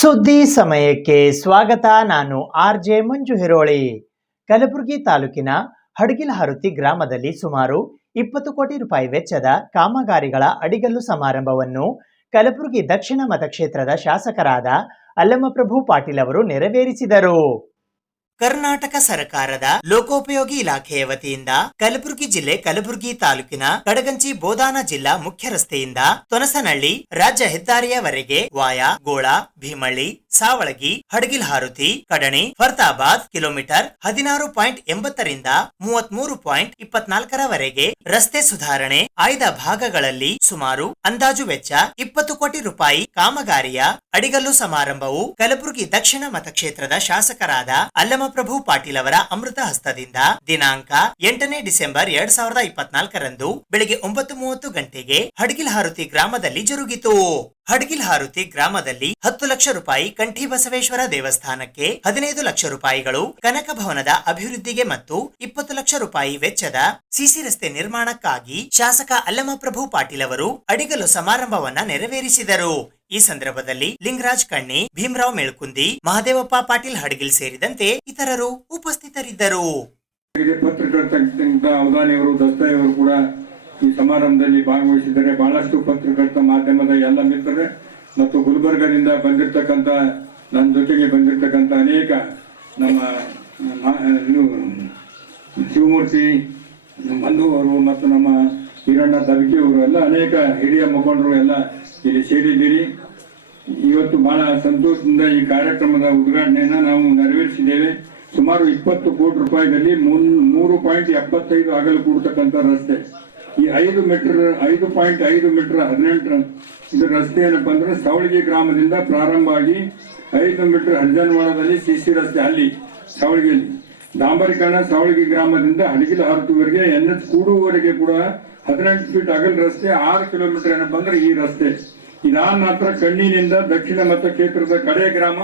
ಸುದ್ದಿ ಸಮಯಕ್ಕೆ ಸ್ವಾಗತ. ನಾನು ಆರ್ಜೆ ಮಂಜು ಹಿರೋಳಿ. ಕಲಬುರಗಿ ತಾಲೂಕಿನ ಹಡಗಿಲಹರುತಿ ಗ್ರಾಮದಲ್ಲಿ ಸುಮಾರು 20 ಕೋಟಿ ರೂಪಾಯಿ ವೆಚ್ಚದ ಕಾಮಗಾರಿಗಳ ಅಡಿಗಲ್ಲು ಸಮಾರಂಭವನ್ನು ಕಲಬುರಗಿ ದಕ್ಷಿಣ ಮತಕ್ಷೇತ್ರದ ಶಾಸಕರಾದ ಅಲ್ಲಮಪ್ರಭು ಪಾಟೀಲ್ ಅವರು ನೆರವೇರಿಸಿದರು. ಕರ್ನಾಟಕ ಸರ್ಕಾರದ ಲೋಕೋಪಯೋಗಿ ಇಲಾಖೆಯ ವತಿಯಿಂದ ಕಲಬುರಗಿ ಜಿಲ್ಲೆ ಕಲಬುರಗಿ ತಾಲೂಕಿನ ಕಡಗಂಚಿ ಬೋದಾನ ಜಿಲ್ಲಾ ಮುಖ್ಯ ರಸ್ತೆಯಿಂದ ತೊನಸನಹಳ್ಳಿ ರಾಜ್ಯ ಹೆದ್ದಾರಿಯವರೆಗೆ ವಾಯಾ ಗೋಳ, ಭೀಮಳ್ಳಿ, ಸಾವಳಗಿ, ಹಡಗಿಲಹಾರುತಿ, ಕಡಣಿ, ಫರ್ತಾಬಾದ್ ಕಿಲೋಮೀಟರ್ 16.80 ರಿಂದ 33.24 ರವರೆಗೆ ರಸ್ತೆ ಸುಧಾರಣೆ ಆಯ್ದ ಭಾಗಗಳಲ್ಲಿ ಸುಮಾರು ಅಂದಾಜು ವೆಚ್ಚ 20 ಕೋಟಿ ರೂಪಾಯಿ ಕಾಮಗಾರಿಯ ಅಡಿಗಲ್ಲು ಸಮಾರಂಭವು ಕಲಬುರಗಿ ದಕ್ಷಿಣ ಮತಕ್ಷೇತ್ರದ ಶಾಸಕರಾದ ಅಲ್ಲಮಪ್ರಭು ಪಾಟೀಲ್ ಅವರ ಅಮೃತ ಹಸ್ತದಿಂದ ದಿನಾಂಕ 8ನೇ ಡಿಸೆಂಬರ್ 2024 ರಂದು ಬೆಳಿಗ್ಗೆ 9:30 ಗಂಟೆಗೆ ಹಡಗಿಲಹಾರುತಿ ಗ್ರಾಮದಲ್ಲಿ ಜರುಗಿತು. ಹಡಗಿಲಹಾರುತಿ ಗ್ರಾಮದಲ್ಲಿ 10 ಲಕ್ಷ ರೂಪಾಯಿ ಕಂಠಿ ಬಸವೇಶ್ವರ ದೇವಸ್ಥಾನಕ್ಕೆ, 15 ಲಕ್ಷ ರೂಪಾಯಿಗಳು ಕನಕ ಭವನದ ಅಭಿವೃದ್ಧಿಗೆ ಮತ್ತು 20 ಲಕ್ಷ ರೂಪಾಯಿ ವೆಚ್ಚದ ಸಿಸಿ ರಸ್ತೆ ನಿರ್ಮಾಣಕ್ಕಾಗಿ ಶಾಸಕ ಅಲ್ಲಮಪ್ರಭು ಪಾಟೀಲ್ ಅವರು ಅಡಿಗಲ್ಲು ಸಮಾರಂಭವನ್ನ ನೆರವೇರಿಸಿದರು. ಈ ಸಂದರ್ಭದಲ್ಲಿ ಲಿಂಗರಾಜ್ ಕಣ್ಣಿ, ಭೀಮರಾವ್ ಮೇಳ್ಕುಂದಿ, ಮಹದೇವಪ್ಪ ಪಾಟೀಲ್ ಹಡಗಿಲ್ ಸೇರಿದಂತೆ ಇತರರು ಉಪಸ್ಥಿತರಿದ್ದರು. ಪತ್ರಕರ್ತ ಅವಧಾನಿಯವರು, ದಸ್ತಾಯವರು ಕೂಡ ಈ ಸಮಾರಂಭದಲ್ಲಿ ಭಾಗವಹಿಸಿದ್ದಾರೆ. ಬಹಳಷ್ಟು ಪತ್ರಕರ್ತ ಮಾಧ್ಯಮದ ಎಲ್ಲ ಮಿತ್ರರೇ ಮತ್ತು ಗುಲ್ಬರ್ಗದಿಂದ ಬಂದಿರತಕ್ಕಂತ ನನ್ನ ಜೊತೆಗೆ ಬಂದಿರತಕ್ಕಂತ ಅನೇಕ ನಮ್ಮ ಶಿವಮೂರ್ತಿ ಮಲ್ಲು ಅವರು ಮತ್ತು ನಮ್ಮ ಹಿರಣ್ಣ ದರ್ಗಿ ಅವರು ಎಲ್ಲ ಅನೇಕ ಹಿರಿಯ ಮುಖಂಡರು ಎಲ್ಲ ಇಲ್ಲಿ ಸೇರಿದ್ದೀರಿ. ಇವತ್ತು ಬಹಳ ಸಂತೋಷದಿಂದ ಈ ಕಾರ್ಯಕ್ರಮದ ಉದ್ಘಾಟನೆಯನ್ನ ನಾವು ನೆರವೇರಿಸಿದ್ದೇವೆ. ಸುಮಾರು 20 ಕೋಟಿ ರೂಪಾಯಿದಲ್ಲಿ 3.75 ಅಗಲ ಕೂಡತಕ್ಕಂಥ ರಸ್ತೆ. ಈ 5.5 ಮೀಟರ್ 18 ಇದು ರಸ್ತೆ ಏನಪ್ಪಾ ಅಂದ್ರೆ ಸಾವಳಗಿ ಗ್ರಾಮದಿಂದ ಪ್ರಾರಂಭ ಆಗಿ 5 ಮೀಟರ್ ಹರಿಜನವಾಡದಲ್ಲಿ ಸಿಸಿ ರಸ್ತೆ, ಅಲ್ಲಿ ಸಾವಳಗಿಯಲ್ಲಿ ಡಾಂಬರೀಕರಣ, ಸಾವಳಗಿ ಗ್ರಾಮದಿಂದ ಹಡಗಿಲಹಾರುತಿವರೆಗೆ NH ಕೂಡುವವರೆಗೆ ಕೂಡ 18 ಫೀಟ್ ಅಗಲ ರಸ್ತೆ, 6 ಕಿಲೋಮೀಟರ್ ಏನಪ್ಪಾ ಅಂದ್ರೆ ಈ ರಸ್ತೆ. ಇದಾದ ನಂತರ ಕಣ್ಣಿನಿಂದ ದಕ್ಷಿಣ ಮತಕ್ಷೇತ್ರದ ಕಡೆ ಗ್ರಾಮ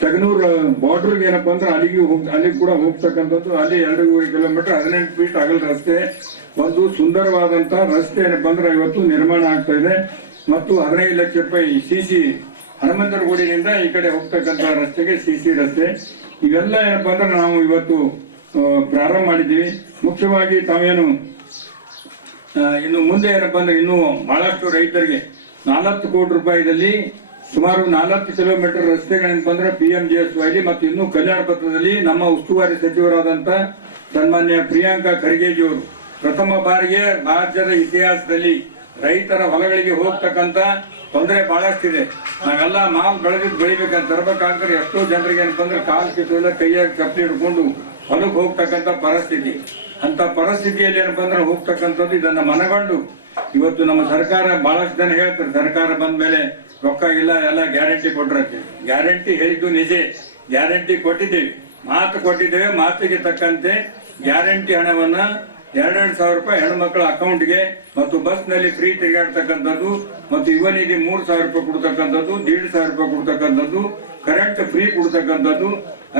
ಚಗನೂರ್ ಬಾರ್ಡರ್ಗೆ ಏನಪ್ಪಾ ಅಂದ್ರೆ ಅಲ್ಲಿ ಕೂಡ ಹೋಗ್ತಕ್ಕಂಥದ್ದು. ಅಲ್ಲಿ 2.5 ಕಿಲೋಮೀಟರ್ 18 ಫೀಟ್ ಅಗಲ ರಸ್ತೆ, ಒಂದು ಸುಂದರವಾದಂತಹ ರಸ್ತೆ ಏನಪ್ಪಾ ಅಂದ್ರೆ ಇವತ್ತು ನಿರ್ಮಾಣ ಆಗ್ತಾ ಇದೆ. ಮತ್ತು 15 ಲಕ್ಷ ರೂಪಾಯಿ ಸಿಸಿ ಹನುಮಂತರಗುಡಿನಿಂದ ಈ ಕಡೆ ಹೋಗ್ತಕ್ಕಂಥ ರಸ್ತೆಗೆ ಸಿಸಿ ರಸ್ತೆ. ಇವೆಲ್ಲ ಏನಪ್ಪಾ ಅಂದ್ರೆ ನಾವು ಇವತ್ತು ಪ್ರಾರಂಭ ಮಾಡಿದ್ದೀವಿ. ಮುಖ್ಯವಾಗಿ ತಾವೇನು ಇನ್ನು ಮುಂದೆ ಏನಪ್ಪಾ ಅಂದ್ರೆ ಇನ್ನು ಬಹಳಷ್ಟು ರೈತರಿಗೆ 40 ಕೋಟಿ ರೂಪಾಯಿದಲ್ಲಿ ಸುಮಾರು 4 ಕಿಲೋಮೀಟರ್ ರಸ್ತೆಗಳೇನಪ್ಪ ಅಂದ್ರೆ PMGSY ಮತ್ತು ಇನ್ನು ಕಲ್ಯಾಣ ಪತ್ರದಲ್ಲಿ ನಮ್ಮ ಉಸ್ತುವಾರಿ ಸಚಿವರಾದಂತ ಸನ್ಮಾನ್ಯ ಪ್ರಿಯಾಂಕಾ ಖರ್ಗೆಜಿ ಅವರು ಪ್ರಥಮ ಬಾರಿಗೆ ರಾಜ್ಯದ ಇತಿಹಾಸದಲ್ಲಿ ರೈತರ ಹೊಲಗಳಿಗೆ ಹೋಗ್ತಕ್ಕಂತ ತೊಂದರೆ ಬಹಳಷ್ಟಿದೆ. ನಾವೆಲ್ಲ ಮಾಲ್ ಬೆಳಿಬೇಕಂತ ತರಬೇಕಾದ್ರೆ ಎಷ್ಟೋ ಜನರಿಗೆ ಏನಪ್ಪ ಅಂದ್ರೆ ಕಾಲು ಕಿತ್ತುಲ್ಲ, ಕೈಯಾಗಿ ಚಪ್ಪಲಿ ಹಿಡ್ಕೊಂಡು ಹೊಲಕ್ಕೆ ಹೋಗ್ತಕ್ಕಂಥ ಪರಿಸ್ಥಿತಿ. ಅಂತ ಪರಿಸ್ಥಿತಿಯಲ್ಲಿ ಏನಪ್ಪಾ ಅಂದ್ರೆ ಹೋಗ್ತಕ್ಕಂಥದ್ದು. ಇದನ್ನ ಮನಗಂಡು ಇವತ್ತು ನಮ್ಮ ಸರ್ಕಾರ ಬಹಳಷ್ಟು ಜನ ಹೇಳ್ತಾರೆ, ಸರ್ಕಾರ ಬಂದ ಮೇಲೆ ರೊಕ್ಕ ಇಲ್ಲ, ಎಲ್ಲ ಗ್ಯಾರಂಟಿ ಕೊಟ್ಟಿರತ್ತೆ. ಗ್ಯಾರಂಟಿ ಹೇಳಿದ್ದು ನಿಜ, ಗ್ಯಾರಂಟಿ ಕೊಟ್ಟಿದ್ದೇವೆ, ಮಾತು ಕೊಟ್ಟಿದ್ದೇವೆ. ಮಾತಿಗೆ ತಕ್ಕಂತೆ ಗ್ಯಾರಂಟಿ ಹಣವನ್ನ 2,000 ರೂಪಾಯಿ ಹೆಣ್ಮಕ್ಳ ಅಕೌಂಟ್ಗೆ ಮತ್ತು ಬಸ್ ನಲ್ಲಿ ಫ್ರೀ ತಿರುಗಾಡ್ತಕ್ಕಂಥದ್ದು ಮತ್ತು ಯುವ ನಿಧಿ 3,000 ರೂಪಾಯಿ ಕೊಡ್ತಕ್ಕಂಥದ್ದು, 1,500 ರೂಪಾಯಿ ಕೊಡ್ತಕ್ಕಂಥದ್ದು, ಕರೆಂಟ್ ಫ್ರೀ ಕೊಡ್ತಕ್ಕಂಥದ್ದು,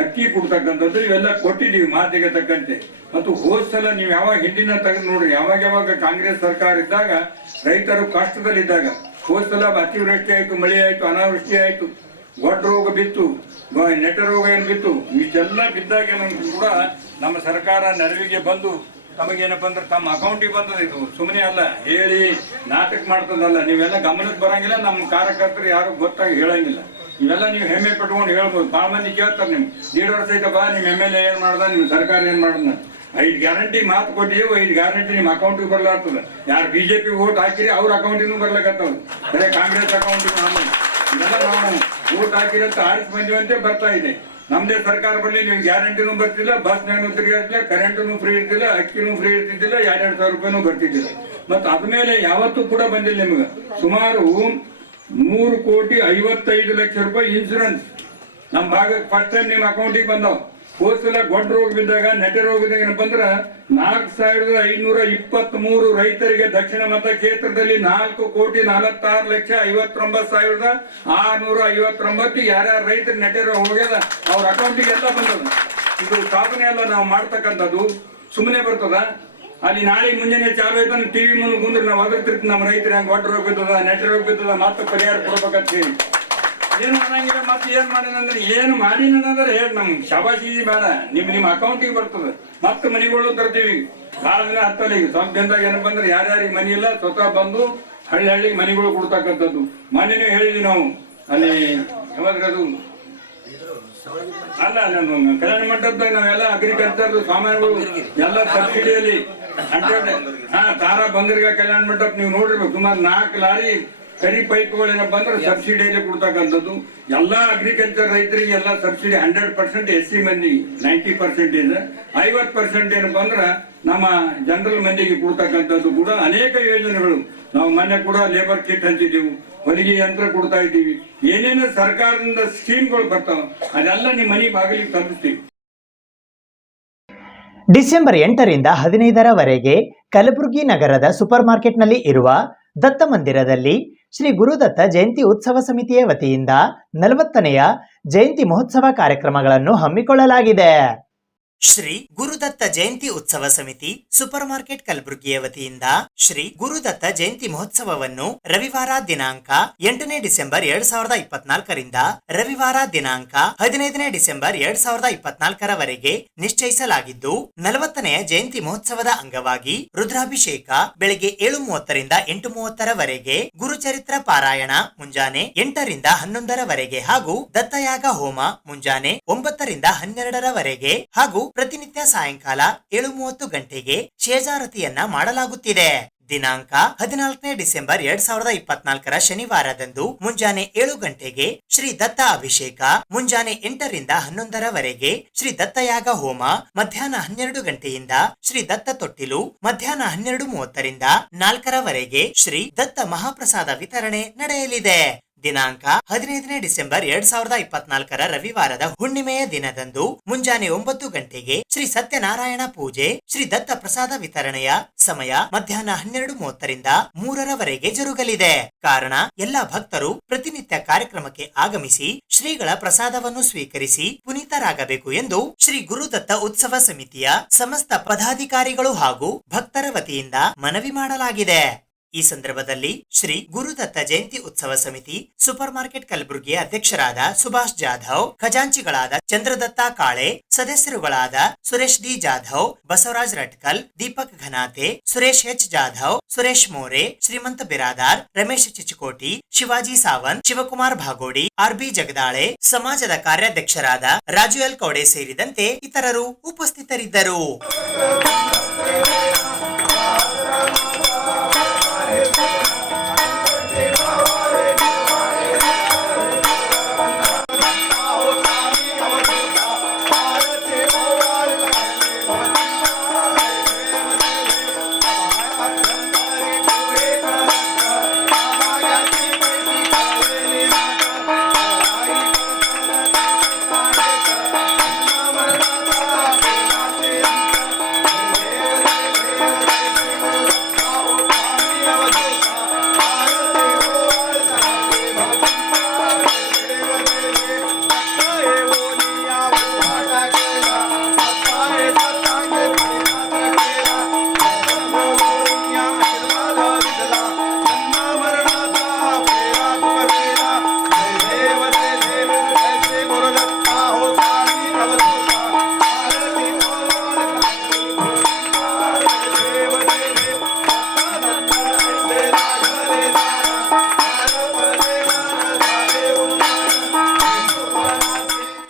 ಅಕ್ಕಿ ಕೊಡ್ತಕ್ಕಂಥದ್ದು, ಇವೆಲ್ಲ ಕೊಟ್ಟಿದ್ದೀವಿ ಮಾತಿಗೆ ತಕ್ಕಂತೆ. ಮತ್ತು ಹೋದ ಸಲ ನೀವು ಯಾವಾಗ ಹಿಂದಿನ ತೆಗೆದು ನೋಡ್ರಿ, ಯಾವಾಗ ಕಾಂಗ್ರೆಸ್ ಸರ್ಕಾರ ಇದ್ದಾಗ ರೈತರು ಕಷ್ಟದಲ್ಲಿದ್ದಾಗ ಹೋದ ಸಲ ಅತಿವೃಷ್ಟಿ ಆಯ್ತು, ಮಳೆ ಆಯ್ತು, ಅನಾವೃಷ್ಟಿ ಆಯ್ತು, ಗೊಡ್ಡ ರೋಗ ಬಿತ್ತು, ನೆಟ ರೋಗ ಏನು ಬಿತ್ತು, ಇಷ್ಟೆಲ್ಲ ಬಿದ್ದಾಗ ಕೂಡ ನಮ್ಮ ಸರ್ಕಾರ ನೆರವಿಗೆ ಬಂದು ತಮಗೇನಪ್ಪ ಅಂದ್ರೆ ತಮ್ಮ ಅಕೌಂಟಿಗೆ ಬಂದದ. ಇದು ಸುಮ್ಮನೆ ಅಲ್ಲ, ಹೇಳಿ ನಾಟಕ ಮಾಡ್ತದಲ್ಲ. ನೀವೆಲ್ಲ ಗಮನಕ್ಕೆ ಬರಂಗಿಲ್ಲ, ನಮ್ಮ ಕಾರ್ಯಕರ್ತರು ಯಾರು ಗೊತ್ತಾಗಿ ಹೇಳಂಗಿಲ್ಲ. ಇವೆಲ್ಲ ನೀವು ಹೆಮ್ಮೆ ಪಟ್ಕೊಂಡು ಹೇಳ್ಬೋದು. ಭಾಳ ಮಂದಿ ಕೇಳ್ತಾರೆ, ನಿಮ್ 1.5 ವರ್ಷ ಐತಪ್ಪ ನಿಮ್ಮ MLA ಏನ್ ಮಾಡ್ದ, ನಿಮ್ ಸರ್ಕಾರ ಏನ್ ಮಾಡ್ದ. 5 ಗ್ಯಾರಂಟಿ ಮಾತು ಕೊಟ್ಟಿದ್ದೀವಿ, 5 ಗ್ಯಾರಂಟಿ ನಿಮ್ಮ ಅಕೌಂಟಿಗೆ ಬರ್ಲಾಗ್ತದ. ಯಾರು BJP ವೋಟ್ ಹಾಕಿರಿ ಅವ್ರ ಅಕೌಂಟಿನೂ ಬರ್ಲಾಕತ್ತವ, ಬರೀ ಕಾಂಗ್ರೆಸ್ ಅಕೌಂಟಿಗೆ ಇವೆಲ್ಲ ನಾವು ವೋಟ್ ಹಾಕಿರಂತ ಆರಿಸಿ ಬಂದಿವಂತೆ ಬರ್ತಾ ಇದೆ. ನಮ್ದೇ ಸರ್ಕಾರ ಬರಲಿ, ನೀವು ಗ್ಯಾರಂಟಿನೂ ಬರ್ತಿಲ್ಲ, ಬಸ್ ನಾಗೂ ತಿರುಗಿರ್ತಿಲ್ಲ, ಕರೆಂಟೂ ಫ್ರೀ ಇರ್ತಿಲ್ಲ, ಅಕ್ಕಿನೂ ಫ್ರೀ ಇರ್ತಿದ್ದಿಲ್ಲ, 2,000 ರೂಪಾಯಿನೂ ಬರ್ತಿದ್ದಿಲ್ಲ. ಮತ್ತು ಅದ್ಮೇಲೆ ಯಾವತ್ತೂ ಕೂಡ ಬಂದಿಲ್ಲ ನಿಮ್ಗೆ. ಸುಮಾರು 3,55 ಲಕ್ಷ ರೂಪಾಯಿ ಇನ್ಶೂರೆನ್ಸ್ ನಮ್ಮ ಭಾಗಕ್ಕೆ ಫಸ್ಟ್ ಟೈಮ್ ನಿಮ್ಮ ಅಕೌಂಟಿಗೆ ಬಂದವು. ಹೋದ ಸಲ ಗೊಡ್ಡ ರೋಗ ಬಿದ್ದಾಗ, ನೆಟ ರೋಗದಾಗ ಏನಪ್ಪ ಅಂದ್ರೆ 4,523 ರೈತರಿಗೆ ದಕ್ಷಿಣ ಮತಕ್ಷೇತ್ರದಲ್ಲಿ 4,49,59,659 ಯಾರ್ಯಾರು ರೈತರು ನೆಟ ರೋಗ ಹೋಗ್ಯದ ಅವ್ರ ಅಕೌಂಟಿಗೆ ಎಲ್ಲ ಬಂದದ. ಇದು ಸಾಧನೆ ಎಲ್ಲ ನಾವು ಮಾಡ್ತಕ್ಕಂಥದ್ದು. ಸುಮ್ಮನೆ ಬರ್ತದ? ಅಲ್ಲಿ ನಾಳೆ ಮುಂಜಾನೆ ಚಾಲು ಆಯ್ತು, ಟಿವಿ ಮುಂದೆ ನಾವು ಅದರ್ತಿರ್ತೀವಿ, ನಮ್ಮ ರೈತರು ಹಂಗೆ ಗೊಡ್ಡ ರೋಗ ಬಿದ್ದದ, ನೆಟ ರೋಗ ಬಿದ್ದದ, ಮತ್ತೆ ಪರಿಹಾರ ಕೊಡ್ಬೇಕಂತ ಹೇಳಿ ಏನು ಮಾಡಂಗಿಲ್ಲ. ಮತ್ತೆ ಏನ್ ಮಾಡೇನಂದ್ರೆ ಏನು ಮಾಡಿನಂದ್ರೆ ಹೇಳಿ ನಮ್ಗೆ ಶಬಾಶಿ ಬೇಡ, ನಿಮ್ಮ ಅಕೌಂಟಿಗೆ ಬರ್ತದೆ. ಮತ್ತೆ ಮನೆಗಳು ತರ್ತೀವಿ. ಭಾಳ ದಿನ ಹತ್ತಲ್ಲ. ಈಗ ಸ್ವಲ್ಪ ದಿನದಾಗ ಏನಪ್ಪ ಅಂದ್ರೆ ಯಾರ್ಯಾರಿಗೆ ಮನೆ ಇಲ್ಲ ಸ್ವತಃ ಬಂದು ಹಳ್ಳಿಗೆ ಮನೆಗಳು ಕೊಡ್ತಕ್ಕಂಥದ್ದು. ಮನೆನೂ ಹೇಳಿದ್ವಿ ನಾವು ಅಲ್ಲಿ ಯಾವಾಗದು ಅಲ್ಲ ಕಲ್ಯಾಣ ಮಂಟಪದಾಗ ನಾವೆಲ್ಲ ಅಗ್ರಿಕಲ್ಚರ್ ಸಾಮಾನುಗಳು ಎಲ್ಲ ಸಬ್ಸಿಡಿಯಲ್ಲಿ ತಾರಾ ಬಂದರ್ಗ ಕಲ್ಯಾಣ ಮಂಟಪ ನೀವು ನೋಡಿರ್ಬೇಕು. ಸುಮಾರು 4 ಲಾರಿ ಕರಿ ಪೈಪ್ಗಳೇನಪ್ಪ ಅಂದ್ರೆ ಸಬ್ಸಿಡಿಯಲ್ಲಿ ಕೊಡ್ತಕ್ಕಂಥದ್ದು. ಎಲ್ಲಾ ಅಗ್ರಿಕಲ್ಚರ್ ರೈತರಿಗೆ ಎಲ್ಲ ಸಬ್ಸಿಡಿ 100% SC ಮಂದಿ 90% 50% ಏನಪ್ಪ ಅಂದ್ರೆ ನಮ್ಮ ಜನರಲ್ ಮಂದಿಗೆ ಕೊಡ್ತಕ್ಕಂಥದ್ದು ಕೂಡ ಅನೇಕ ಯೋಜನೆಗಳು. ನಾವು ಮೊನ್ನೆ ಕೂಡ ಲೇಬರ್ ಕಿಟ್ ಹಂಚಿದ್ದೀವಿ, ಹೊಲಿಗೆ ಯಂತ್ರ ಕೊಡ್ತಾ ಇದ್ದೀವಿ. ಏನೇನು ಸರ್ಕಾರದಿಂದ ಸ್ಕೀಮ್ಗಳು ಬರ್ತಾವ ಅದೆಲ್ಲ ನಿಮ್ಮ ಮನೆ ಬಾಗಿಲಿಗೆ ತಲುಪಿಸ್ತೀವಿ. ಡಿಸೆಂಬರ್ 8ರಿಂದ 15ರವರೆಗೆ ಕಲಬುರಗಿ ನಗರದ ಸೂಪರ್ ಮಾರ್ಕೆಟ್ನಲ್ಲಿ ಇರುವ ದತ್ತ ಮಂದಿರದಲ್ಲಿ ಶ್ರೀ ಗುರುದತ್ತ ಜಯಂತಿ ಉತ್ಸವ ಸಮಿತಿಯ ವತಿಯಿಂದ 40ನೆಯ ಜಯಂತಿ ಮಹೋತ್ಸವ ಕಾರ್ಯಕ್ರಮಗಳನ್ನು ಹಮ್ಮಿಕೊಳ್ಳಲಾಗಿದೆ. ಶ್ರೀ ಗುರುದತ್ತ ಜಯಂತಿ ಉತ್ಸವ ಸಮಿತಿ ಸೂಪರ್ ಮಾರ್ಕೆಟ್ ಕಲಬುರಗಿಯ ವತಿಯಿಂದ ಶ್ರೀ ಗುರುದತ್ತ ಜಯಂತಿ ಮಹೋತ್ಸವವನ್ನು ರವಿವಾರ ದಿನಾಂಕ 8ನೇ ಡಿಸೆಂಬರ್ 2024ರಿಂದ ರವಿವಾರ ದಿನಾಂಕ 15ನೇ ಡಿಸೆಂಬರ್ 2024ರವರೆಗೆ ನಿಶ್ಚಯಿಸಲಾಗಿದ್ದು, 40ನೆಯ ಜಯಂತಿ ಮಹೋತ್ಸವದ ಅಂಗವಾಗಿ ರುದ್ರಾಭಿಷೇಕ ಬೆಳಗ್ಗೆ 7:30ರಿಂದ 8:30ರವರೆಗೆ, ಗುರುಚರಿತ್ರ ಪಾರಾಯಣ ಮುಂಜಾನೆ 8ರಿಂದ 11ರವರೆಗೆ ಹಾಗೂ ದತ್ತಯಾಗ ಹೋಮ ಮುಂಜಾನೆ 9ರಿಂದ 12ರವರೆಗೆ ಹಾಗೂ ಪ್ರತಿನಿತ್ಯ ಸಾಯಂಕಾಲ 7:30 ಗಂಟೆಗೆ ಶೇಜಾರತಿಯನ್ನ ಮಾಡಲಾಗುತ್ತಿದೆ. ದಿನಾಂಕ 14ನೇ ಡಿಸೆಂಬರ್ 2024ರ ಶನಿವಾರದಂದು ಮುಂಜಾನೆ 7 ಗಂಟೆಗೆ ಶ್ರೀ ದತ್ತ ಅಭಿಷೇಕ, ಮುಂಜಾನೆ 8ರಿಂದ 11ರವರೆಗೆ ಶ್ರೀ ದತ್ತಯಾಗ ಹೋಮ, ಮಧ್ಯಾಹ್ನ 12 ಗಂಟೆಯಿಂದ ಶ್ರೀ ದತ್ತ ತೊಟ್ಟಿಲು, ಮಧ್ಯಾಹ್ನ 12:30ರಿಂದ 4ರವರೆಗೆ ಶ್ರೀ ದತ್ತ ಮಹಾಪ್ರಸಾದ ವಿತರಣೆ ನಡೆಯಲಿದೆ. ದಿನಾಂಕ 15ನೇ ಡಿಸೆಂಬರ್ 2024ರ ರವಿವಾರದ ಹುಣ್ಣಿಮೆಯ ದಿನದಂದು ಮುಂಜಾನೆ 9 ಗಂಟೆಗೆ ಶ್ರೀ ಸತ್ಯನಾರಾಯಣ ಪೂಜೆ, ಶ್ರೀ ದತ್ತ ಪ್ರಸಾದ ವಿತರಣೆಯ ಸಮಯ ಮಧ್ಯಾಹ್ನ 12:30ರಿಂದ 3ರವರೆಗೆ ಜರುಗಲಿದೆ. ಕಾರಣ ಎಲ್ಲ ಭಕ್ತರು ಪ್ರತಿನಿತ್ಯ ಕಾರ್ಯಕ್ರಮಕ್ಕೆ ಆಗಮಿಸಿ ಶ್ರೀಗಳ ಪ್ರಸಾದವನ್ನು ಸ್ವೀಕರಿಸಿ ಪುನೀತರಾಗಬೇಕು ಎಂದು ಶ್ರೀ ಗುರುದತ್ತ ಉತ್ಸವ ಸಮಿತಿಯ ಸಮಸ್ತ ಪದಾಧಿಕಾರಿಗಳು ಹಾಗೂ ಭಕ್ತರ ವತಿಯಿಂದ ಮನವಿ ಮಾಡಲಾಗಿದೆ. ಈ ಸಂದರ್ಭದಲ್ಲಿ ಶ್ರೀ ಗುರುದತ್ತ ಜಯಂತಿ ಉತ್ಸವ ಸಮಿತಿ ಸೂಪರ್ ಮಾರ್ಕೆಟ್ ಕಲಬುರಗಿಯ ಅಧ್ಯಕ್ಷರಾದ ಸುಭಾಷ್ ಜಾಧವ್, ಖಜಾಂಚಿಗಳಾದ ಚಂದ್ರದತ್ತ ಕಾಳೆ, ಸದಸ್ಯರುಗಳಾದ ಸುರೇಶ್ ಡಿ ಜಾಧವ್, ಬಸವರಾಜ್ ರಟ್ಕಲ್, ದೀಪಕ್ ಘನಾತೆ, ಸುರೇಶ್ ಎಚ್ ಜಾಧವ್, ಸುರೇಶ್ ಮೋರೆ, ಶ್ರೀಮಂತ ಬಿರಾದಾರ್, ರಮೇಶ್ ಚಿಚಕೋಟಿ, ಶಿವಾಜಿ ಸಾವಂತ್, ಶಿವಕುಮಾರ್ ಭಾಗೋಡಿ, RB ಜಗದಾಳೆ, ಸಮಾಜದ ಕಾರ್ಯಾಧ್ಯಕ್ಷರಾದ ರಾಜು ಎಲ್ ಕೌಡೆ ಸೇರಿದಂತೆ ಇತರರು ಉಪಸ್ಥಿತರಿದ್ದರು.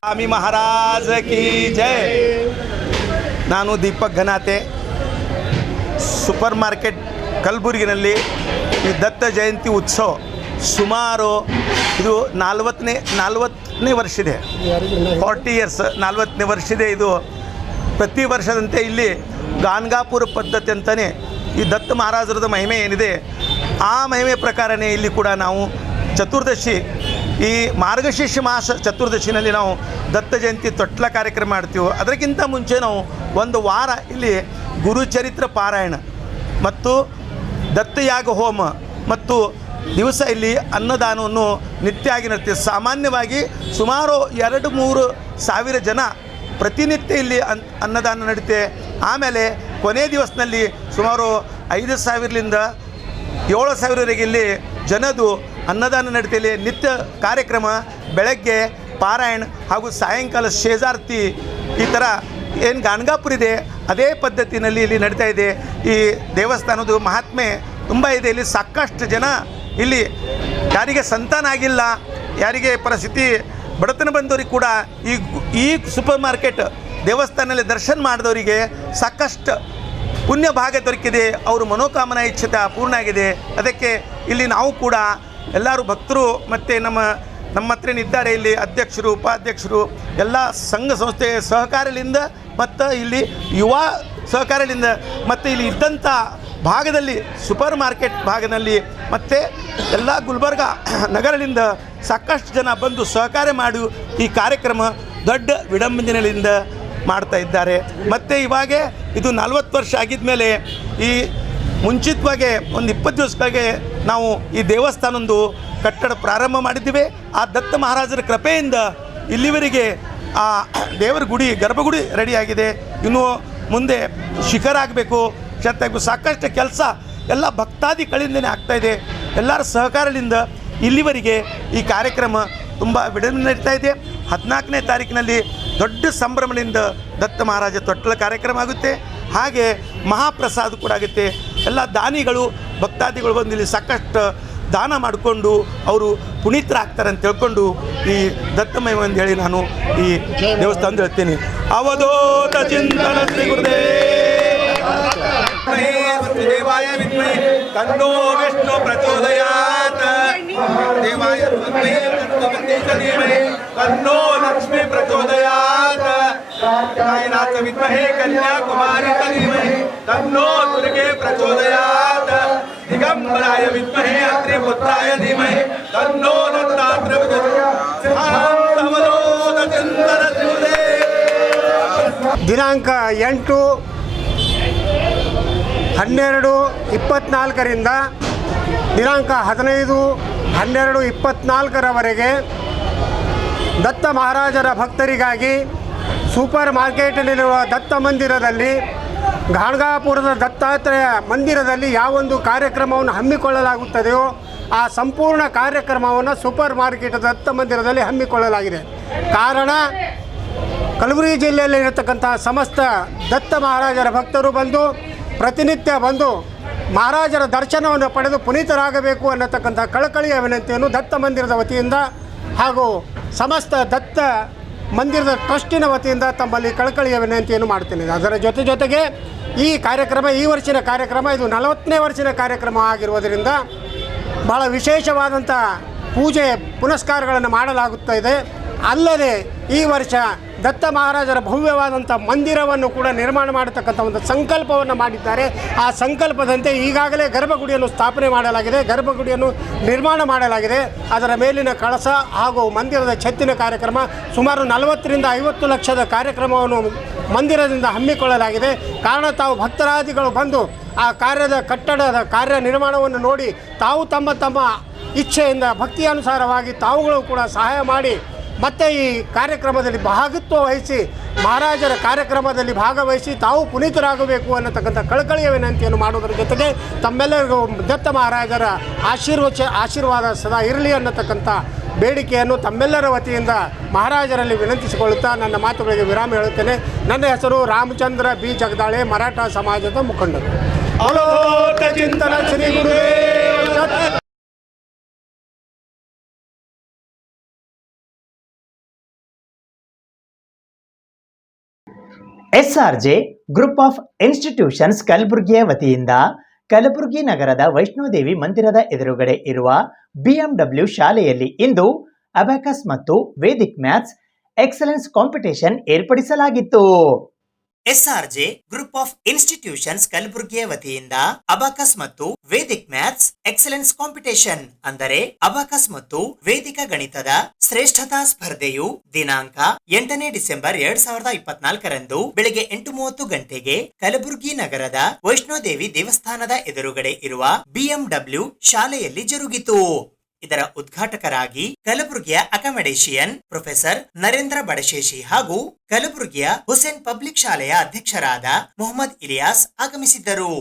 ಸ್ವಾಮಿ ಮಹಾರಾಜ ಕಿ ಜೈ. ನಾನು ದೀಪಕ್ ಘನಾತೆ, ಸೂಪರ್ ಮಾರ್ಕೆಟ್ ಕಲಬುರಗಿನಲ್ಲಿ ಈ ದತ್ತ ಜಯಂತಿ ಉತ್ಸವ ಸುಮಾರು ಇದು 40ನೇ ವರ್ಷ ಇದೆ. 40 ಇಯರ್ಸ್ 40ನೇ ವರ್ಷ ಇದೆ. ಇದು ಪ್ರತಿ ವರ್ಷದಂತೆ ಇಲ್ಲಿ ಗಾನ್ಗಾಪುರ ಪದ್ಧತಿ ಅಂತಲೇ ಈ ದತ್ತ ಮಹಾರಾಜರದ ಮಹಿಮೆ ಏನಿದೆ ಆ ಮಹಿಮೆ ಪ್ರಕಾರನೇ ಇಲ್ಲಿ ಕೂಡ ನಾವು ಚತುರ್ದಶಿ, ಈ ಮಾರ್ಗಶೀರ್ಷ ಮಾಸ ಚತುರ್ದಶಿನಲ್ಲಿ ನಾವು ದತ್ತ ಜಯಂತಿ ತೊಟ್ಲ ಕಾರ್ಯಕ್ರಮ ಮಾಡ್ತೀವಿ. ಅದಕ್ಕಿಂತ ಮುಂಚೆ ನಾವು ಒಂದು ವಾರ ಇಲ್ಲಿ ಗುರುಚರಿತ್ರ ಪಾರಾಯಣ ಮತ್ತು ದತ್ತಯಾಗ ಹೋಮ ಮತ್ತು ದಿವಸ ಇಲ್ಲಿ ಅನ್ನದಾನವನ್ನು ನಿತ್ಯ ಆಗಿ ನಡೆತೀವಿ. ಸಾಮಾನ್ಯವಾಗಿ ಸುಮಾರು 2-3 ಸಾವಿರ ಜನ ಪ್ರತಿನಿತ್ಯ ಇಲ್ಲಿ ಅನ್ನದಾನ ನಡೀತೆ. ಆಮೇಲೆ ಕೊನೆ ದಿವಸದಲ್ಲಿ ಸುಮಾರು 5,000ರಿಂದ 7,000ವರೆಗೆ ಇಲ್ಲಿ ಜನದು ಅನ್ನದಾನ ನಡೀತಿದೆ. ನಿತ್ಯ ಕಾರ್ಯಕ್ರಮ ಬೆಳಗ್ಗೆ ಪಾರಾಯಣ ಹಾಗೂ ಸಾಯಂಕಾಲ ಶೇಜಾರ್ತಿ ಈ ಥರ ಏನು ಗಾಣಗಾಪುರ ಇದೆ ಅದೇ ಪದ್ಧತಿನಲ್ಲಿ ಇಲ್ಲಿ ನಡೀತಾ ಇದೆ. ಈ ದೇವಸ್ಥಾನದ ಮಹಾತ್ಮೆ ತುಂಬ ಇದೆ. ಇಲ್ಲಿ ಸಾಕಷ್ಟು ಜನ ಇಲ್ಲಿ ಯಾರಿಗೆ ಸಂತಾನ ಆಗಿಲ್ಲ, ಯಾರಿಗೆ ಪರಿಸ್ಥಿತಿ ಬಡತನ ಬಂದವರಿಗೆ ಕೂಡ ಈ ಸೂಪರ್ ಮಾರ್ಕೆಟ್ ದೇವಸ್ಥಾನದಲ್ಲಿ ದರ್ಶನ ಮಾಡಿದವರಿಗೆ ಸಾಕಷ್ಟು ಪುಣ್ಯ ಭಾಗ ದೊರಕಿದೆ. ಅವರು ಮನೋಕಾಮನಾ ಇಚ್ಛತೆ ಪೂರ್ಣ ಆಗಿದೆ. ಅದಕ್ಕೆ ಇಲ್ಲಿ ನಾವು ಕೂಡ ಎಲ್ಲರೂ ಭಕ್ತರು ಮತ್ತು ನಮ್ಮ ಹತ್ರನಿದ್ದಾರೆ ಇಲ್ಲಿ ಅಧ್ಯಕ್ಷರು, ಉಪಾಧ್ಯಕ್ಷರು, ಎಲ್ಲ ಸಂಘ ಸಂಸ್ಥೆ ಸಹಕಾರದಿಂದ ಮತ್ತು ಇಲ್ಲಿ ಯುವ ಸಹಕಾರದಿಂದ ಮತ್ತು ಇಲ್ಲಿ ಇದ್ದಂಥ ಭಾಗದಲ್ಲಿ ಸೂಪರ್ ಮಾರ್ಕೆಟ್ ಭಾಗದಲ್ಲಿ ಮತ್ತು ಎಲ್ಲ ಗುಲ್ಬರ್ಗ ನಗರದಿಂದ ಸಾಕಷ್ಟು ಜನ ಬಂದು ಸಹಕಾರ ಮಾಡಿ ಈ ಕಾರ್ಯಕ್ರಮ ದೊಡ್ಡ ವಿಡಂಬನೆಯಿಂದ ಮಾಡ್ತಾ ಇದ್ದಾರೆ. ಮತ್ತು ಇವಾಗೆ ಇದು 40 ವರ್ಷ ಆಗಿದ ಮೇಲೆ ಈ ಮುಂಚಿತವಾಗಿ ಒಂದು 20 ದಿವಸಗಳಿಗೆ ನಾವು ಈ ದೇವಸ್ಥಾನದ್ದು ಕಟ್ಟಡ ಪ್ರಾರಂಭ ಮಾಡಿದ್ದೀವಿ. ಆ ದತ್ತ ಮಹಾರಾಜರ ಕೃಪೆಯಿಂದ ಇಲ್ಲಿವರೆಗೆ ಆ ದೇವರ ಗುಡಿ ಗರ್ಭಗುಡಿ ರೆಡಿಯಾಗಿದೆ. ಇನ್ನು ಮುಂದೆ ಶಿಖರ ಆಗಬೇಕು, ಛತ್ತಾಗಬೇಕು. ಸಾಕಷ್ಟು ಕೆಲಸ ಎಲ್ಲ ಭಕ್ತಾದಿಗಳಿಂದನೇ ಆಗ್ತಾಯಿದೆ. ಎಲ್ಲರ ಸಹಕಾರದಿಂದ ಇಲ್ಲಿವರೆಗೆ ಈ ಕಾರ್ಯಕ್ರಮ ತುಂಬ ವಿಡಂಬನೆ ನಡೀತಾ ಇದೆ. 14ನೇ ತಾರೀಕಿನಲ್ಲಿ ದೊಡ್ಡ ಸಂಭ್ರಮದಿಂದ ದತ್ತ ಮಹಾರಾಜ ತೊಟ್ಟಲ ಕಾರ್ಯಕ್ರಮ ಆಗುತ್ತೆ. ಹಾಗೆ ಮಹಾಪ್ರಸಾದ ಕೂಡ ಆಗುತ್ತೆ. ಎಲ್ಲ ದಾನಿಗಳು ಭಕ್ತಾದಿಗಳು ಬಂದು ಇಲ್ಲಿ ಸಾಕಷ್ಟು ದಾನ ಮಾಡಿಕೊಂಡು ಅವರು ಪುನೀತರಾಗ್ತಾರೆ ಅಂತ ತಿಳ್ಕೊಂಡು ಈ ದತ್ತಮಯ ಅಂತ ಹೇಳಿ ನಾನು ಈ ದೇವಸ್ಥಾನ ಹೇಳ್ತೀನಿ. ಅವಧೂತ ಚಿಂತನ ಶ್ರೀ ದೇವಾಯ ವಿದ್ಮಹೇ ತನ್ನೋ ವಿಷ್ಣು ಪ್ರಚೋದಯಾತ್. ದೇವಾಯ ವಿದ್ಮಹೇ ತನ್ನೋ ಲಕ್ಷ್ಮೀ ಪ್ರಚೋದಯಾತ್. ಕಾಯನಾಥ ವಿದ್ಮಹೇ ಕನ್ಯಾಕುಮಾರಿ ಧೀಮಹಿ ತನ್ನೋ ದುರ್ಗೆ ಪ್ರಚೋದಯಾತ್. ದಿಗಂಬರಾಯ ವಿದ್ಮಹೇ ಅತ್ರಿಪುತ್ರಾಯ ಧೀಮಹಿ ತನ್ನೋ ದತ್ತಾತ್ರೇಯ ಪ್ರಚೋದಯಾತ್. ಅವಧೂತ ಚಿಂತನ ಶ್ರೀ ದಿನಾಂಕ 8/12/24ರಿಂದ ದಿನಾಂಕ 15/12/24ರವರೆಗೆ ದತ್ತ ಮಹಾರಾಜರ ಭಕ್ತರಿಗಾಗಿ ಸೂಪರ್ ಮಾರ್ಕೆಟ್ನಲ್ಲಿರುವ ದತ್ತ ಮಂದಿರದಲ್ಲಿ ಗಾಣಗಾಪುರದ ದತ್ತಾತ್ರೇಯ ಮಂದಿರದಲ್ಲಿ ಯಾವೊಂದು ಕಾರ್ಯಕ್ರಮವನ್ನು ಹಮ್ಮಿಕೊಳ್ಳಲಾಗುತ್ತದೆಯೋ ಆ ಸಂಪೂರ್ಣ ಕಾರ್ಯಕ್ರಮವನ್ನು ಸೂಪರ್ ಮಾರ್ಕೆಟ್ ದತ್ತ ಮಂದಿರದಲ್ಲಿ ಹಮ್ಮಿಕೊಳ್ಳಲಾಗಿದೆ. ಕಾರಣ ಕಲಬುರಗಿ ಜಿಲ್ಲೆಯಲ್ಲಿ ಇರತಕ್ಕಂಥ ಸಮಸ್ತ ದತ್ತ ಮಹಾರಾಜರ ಭಕ್ತರು ಬಂದು ಪ್ರತಿನಿತ್ಯ ಬಂದು ಮಹಾರಾಜರ ದರ್ಶನವನ್ನು ಪಡೆದು ಪುನೀತರಾಗಬೇಕು ಅನ್ನತಕ್ಕಂಥ ಕಳಕಳಿಯ ವಿನಂತಿಯನ್ನು ದತ್ತ ಮಂದಿರದ ವತಿಯಿಂದ ಹಾಗೂ ಸಮಸ್ತ ದತ್ತ ಮಂದಿರದ ಟ್ರಸ್ಟಿನ ವತಿಯಿಂದ ತಮ್ಮಲ್ಲಿ ಕಳಕಳಿಯ ವಿನಂತಿಯನ್ನು ಮಾಡ್ತೇನೆ. ಅದರ ಜೊತೆಗೆ ಈ ಕಾರ್ಯಕ್ರಮ ಈ ವರ್ಷದ ಕಾರ್ಯಕ್ರಮ ಇದು 40ನೇ ವರ್ಷದ ಕಾರ್ಯಕ್ರಮ ಆಗಿರುವುದರಿಂದ ಭಾಳ ವಿಶೇಷವಾದಂಥ ಪೂಜೆ ಪುನಸ್ಕಾರಗಳನ್ನು ಮಾಡಲಾಗುತ್ತಾ ಇದೆ. ಅಲ್ಲದೆ ಈ ವರ್ಷ ದತ್ತ ಮಹಾರಾಜರ ಭವ್ಯವಾದಂಥ ಮಂದಿರವನ್ನು ಕೂಡ ನಿರ್ಮಾಣ ಮಾಡತಕ್ಕಂಥ ಒಂದು ಸಂಕಲ್ಪವನ್ನು ಮಾಡಿದ್ದಾರೆ. ಆ ಸಂಕಲ್ಪದಂತೆ ಈಗಾಗಲೇ ಗರ್ಭಗುಡಿಯನ್ನು ಸ್ಥಾಪನೆ ಮಾಡಲಾಗಿದೆ, ಗರ್ಭಗುಡಿಯನ್ನು ನಿರ್ಮಾಣ ಮಾಡಲಾಗಿದೆ. ಅದರ ಮೇಲಿನ ಕಳಸ ಹಾಗೂ ಮಂದಿರದ ಛತ್ತಿನ ಕಾರ್ಯಕ್ರಮ ಸುಮಾರು 40ರಿಂದ 50 ಲಕ್ಷದ ಕಾರ್ಯಕ್ರಮವನ್ನು ಮಂದಿರದಿಂದ ಹಮ್ಮಿಕೊಳ್ಳಲಾಗಿದೆ. ಕಾರಣ ತಾವು ಭಕ್ತರಾದಿಗಳು ಬಂದು ಆ ಕಟ್ಟಡದ ಕಾರ್ಯ ನಿರ್ಮಾಣವನ್ನು ನೋಡಿ ತಾವು ತಮ್ಮ ಇಚ್ಛೆಯಿಂದ ಭಕ್ತಿಯಾನುಸಾರವಾಗಿ ತಾವುಗಳು ಕೂಡ ಸಹಾಯ ಮಾಡಿ ಮತ್ತು ಈ ಕಾರ್ಯಕ್ರಮದಲ್ಲಿ ಭಾಗತ್ವ ವಹಿಸಿ ಮಹಾರಾಜರ ಕಾರ್ಯಕ್ರಮದಲ್ಲಿ ಭಾಗವಹಿಸಿ ತಾವು ಪುನೀತರಾಗಬೇಕು ಅನ್ನತಕ್ಕಂಥ ಕಳಕಳಿಯ ವಿನಂತಿಯನ್ನು ಮಾಡುವುದರ ಜೊತೆಗೆ ತಮ್ಮೆಲ್ಲರಿಗೂ ದತ್ತ ಮಹಾರಾಜರ ಆಶೀರ್ವಾದ ಸದಾ ಇರಲಿ ಅನ್ನತಕ್ಕಂಥ ಬೇಡಿಕೆಯನ್ನು ತಮ್ಮೆಲ್ಲರ ವತಿಯಿಂದ ಮಹಾರಾಜರಲ್ಲಿ ವಿನಂತಿಸಿಕೊಳ್ಳುತ್ತಾ ನನ್ನ ಮಾತುಗಳಿಗೆ ವಿರಾಮ ಹೇಳುತ್ತೇನೆ. ನನ್ನ ಹೆಸರು ರಾಮಚಂದ್ರ ಬಿ ಜಗದಾಳೆ, ಮರಾಠ ಸಮಾಜದ ಮುಖಂಡರು. ಅವಧೂತ ಚಿಂತನ ಶ್ರೀ ಗುರುದೇವ ದತ್ತ. SRJ ಗ್ರೂಪ್ ಆಫ್ ಇನ್ಸ್ಟಿಟ್ಯೂಷನ್ಸ್ ಕಲಬುರಗಿಯ ವತಿಯಿಂದ ಕಲಬುರಗಿ ನಗರದ ವೈಷ್ಣೋದೇವಿ ಮಂದಿರದ ಎದುರುಗಡೆ ಇರುವ BMW ಶಾಲೆಯಲ್ಲಿ ಇಂದು ಅಬಾಕಸ್ ಮತ್ತು ವೇದಿಕ್ ಮ್ಯಾಥ್ಸ್ ಎಕ್ಸಲೆನ್ಸ್ ಕಾಂಪಿಟೇಷನ್ ಏರ್ಪಡಿಸಲಾಗಿತ್ತು. SRJ ಗ್ರೂಪ್ ಆಫ್ ಇನ್ಸ್ಟಿಟ್ಯೂಷನ್ಸ್ ಕಲಬುರಗಿಯ ವತಿಯಿಂದ ಅಬಾಕಸ್ ಮತ್ತು ವೇದಿಕ್ ಮ್ಯಾಥ್ಸ್ ಎಕ್ಸಲೆನ್ಸ್ ಕಾಂಪಿಟೇಷನ್ ಅಂದರೆ ಅಬಾಕಸ್ ಮತ್ತು ವೇದಿಕ ಗಣಿತದ ಶ್ರೇಷ್ಠತಾ ಸ್ಪರ್ಧೆಯು ದಿನಾಂಕ 8ನೇ ಡಿಸೆಂಬರ್ 2024ರಂದು ಬೆಳಗ್ಗೆ 8:30 ಗಂಟೆಗೆ ಕಲಬುರಗಿ ನಗರದ ವೈಷ್ಣೋದೇವಿ ದೇವಸ್ಥಾನದ ಎದುರುಗಡೆ ಇರುವ BMW ಶಾಲೆಯಲ್ಲಿ ಜರುಗಿತು. ಇದರ ಉದ್ಘಾಟಕರಾಗಿ ಕಲಬುರಗಿಯ ಅಕಾಮಡೇಶಿಯನ್ ಪ್ರೊಫೆಸರ್ ನರೇಂದ್ರ ಬಡಶೇಷಿ ಹಾಗೂ ಕಲಬುರಗಿಯ ಹುಸೇನ್ ಪಬ್ಲಿಕ್ ಶಾಲೆಯ ಅಧ್ಯಕ್ಷರಾದ ಮೊಹಮ್ಮದ್ ಇಲಿಯಾಸ್ ಆಗಮಿಸಿದ್ದರು.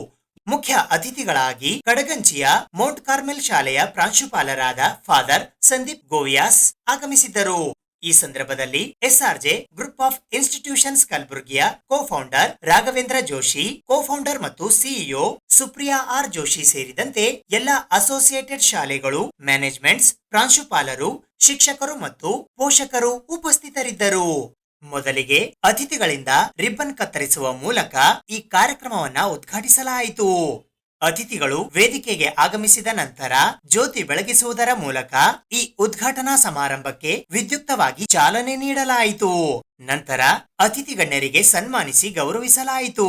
ಮುಖ್ಯ ಅತಿಥಿಗಳಾಗಿ ಕಡಗಂಚಿಯ ಮೌಂಟ್ ಕಾರ್ಮೆಲ್ ಶಾಲೆಯ ಪ್ರಾಂಶುಪಾಲರಾದ ಫಾದರ್ ಸಂದೀಪ್ ಗೋವಿಯಾಸ್ ಆಗಮಿಸಿದ್ದರು. ಈ ಸಂದರ್ಭದಲ್ಲಿ ಎಸ್ಆರ್ಜೆ ಗ್ರೂಪ್ ಆಫ್ ಇನ್ಸ್ಟಿಟ್ಯೂಷನ್ಸ್ ಕಲಬುರ್ಗಿಯ ಕೋ-ಫೌಂಡರ್ ರಾಘವೇಂದ್ರ ಜೋಶಿ, ಕೋ-ಫೌಂಡರ್ ಮತ್ತು ಸಿಇಒ ಸುಪ್ರಿಯಾ ಆರ್ ಜೋಶಿ ಸೇರಿದಂತೆ ಎಲ್ಲ ಅಸೋಸಿಯೇಟೆಡ್ ಶಾಲೆಗಳು, ಮ್ಯಾನೇಜ್ಮೆಂಟ್ಸ್, ಪ್ರಾಂಶುಪಾಲರು, ಶಿಕ್ಷಕರು ಮತ್ತು ಪೋಷಕರು ಉಪಸ್ಥಿತರಿದ್ದರು. ಮೊದಲಿಗೆ ಅತಿಥಿಗಳಿಂದ ರಿಬ್ಬನ್ ಕತ್ತರಿಸುವ ಮೂಲಕ ಈ ಕಾರ್ಯಕ್ರಮವನ್ನ ಉದ್ಘಾಟಿಸಲಾಯಿತು. ಅತಿಥಿಗಳು ವೇದಿಕೆಗೆ ಆಗಮಿಸಿದ ನಂತರ ಜ್ಯೋತಿ ಬೆಳಗಿಸುವುದರ ಮೂಲಕ ಈ ಉದ್ಘಾಟನಾ ಸಮಾರಂಭಕ್ಕೆ ವಿದ್ಯುಕ್ತವಾಗಿ ಚಾಲನೆ ನೀಡಲಾಯಿತು. ನಂತರ ಅತಿಥಿ ಗಣ್ಯರಿಗೆ ಸನ್ಮಾನಿಸಿ ಗೌರವಿಸಲಾಯಿತು.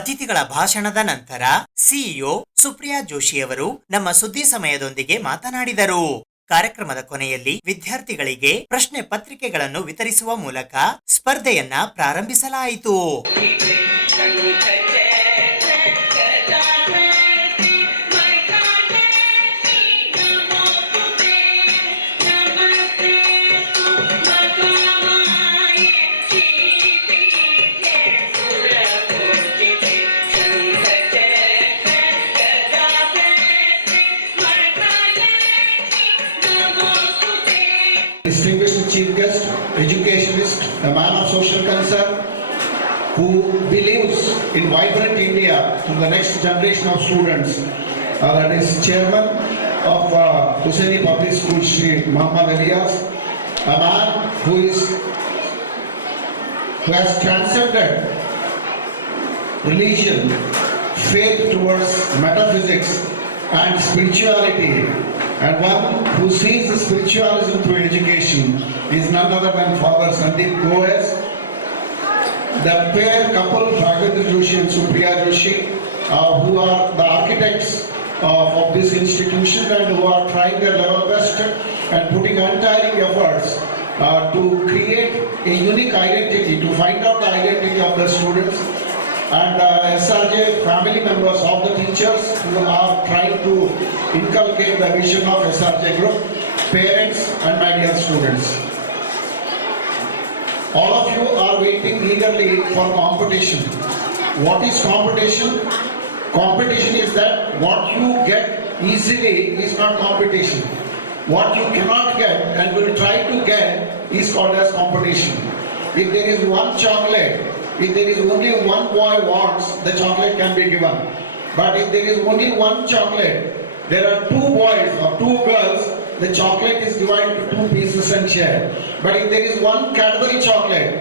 ಅತಿಥಿಗಳ ಭಾಷಣದ ನಂತರ ಸಿಇಒ ಸುಪ್ರಿಯಾ ಜೋಶಿಯವರು ನಮ್ಮ ಸುದ್ದಿ ಸಮಯದೊಂದಿಗೆ ಮಾತನಾಡಿದರು. ಕಾರ್ಯಕ್ರಮದ ಕೊನೆಯಲ್ಲಿ ವಿದ್ಯಾರ್ಥಿಗಳಿಗೆ ಪ್ರಶ್ನೆ ಪತ್ರಿಕೆಗಳನ್ನು ವಿತರಿಸುವ ಮೂಲಕ ಸ್ಪರ್ಧೆಯನ್ನ ಪ್ರಾರಂಭಿಸಲಾಯಿತು. Distinguished chief guest, educationist, a man of social concern, who believes in vibrant India to the next generation of students. That is chairman of Hussaini Public School, Shri Muhammad Elias, a man who has transcended religion, faith towards metaphysics and spirituality. And one who sees the spiritualism through education is none other than Father Sandeep Goes. The pair couple, Raghavendra Joshi and Supriya Joshi, who are the architects of this institution and who are trying their level best and putting untiring efforts to create a unique identity, to find out the identity of the students. And SRJ family members of the teachers who are trying to inculcate the vision of SRJ group, parents and my dear students. All of you are waiting eagerly for competition. What is competition? Competition is that what you get easily is not competition. What you cannot get and will try to get is called as competition. If there is one chocolate, if there is only one boy wants, the chocolate can be given. But if there is only one chocolate, there are two boys or two girls, the chocolate is divided into two pieces and shared. But if there is one Cadbury chocolate,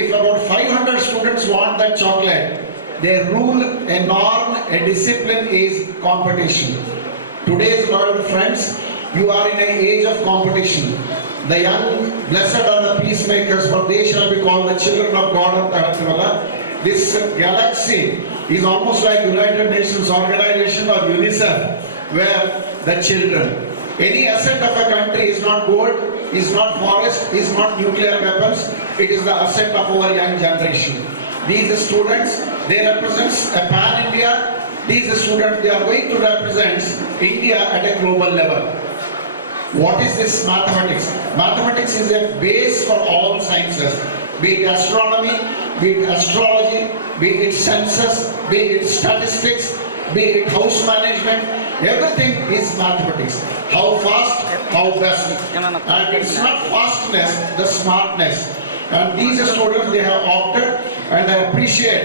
if about 500 students want that chocolate, their rule, a norm, a discipline is competition. Today's loyal friends, you are in an age of competition. The young, blessed are the peacemakers, for they shall be called the children of God and Tarativala. This galaxy is almost like United Nations Organization or UNICEF, where the children. Any asset of a country is not gold, is not forest, is not nuclear weapons. It is the asset of our young generation. These students, they represent a pan-India. These students, they are going to represent India at a global level. What is this mathematics? Mathematics is a base for all sciences, be it astronomy, be it astrology, be it census, be it statistics, be it house management. Everything is mathematics. How fast, how best. And it's not fastness, the smartness. And these students, they have opted, and I appreciate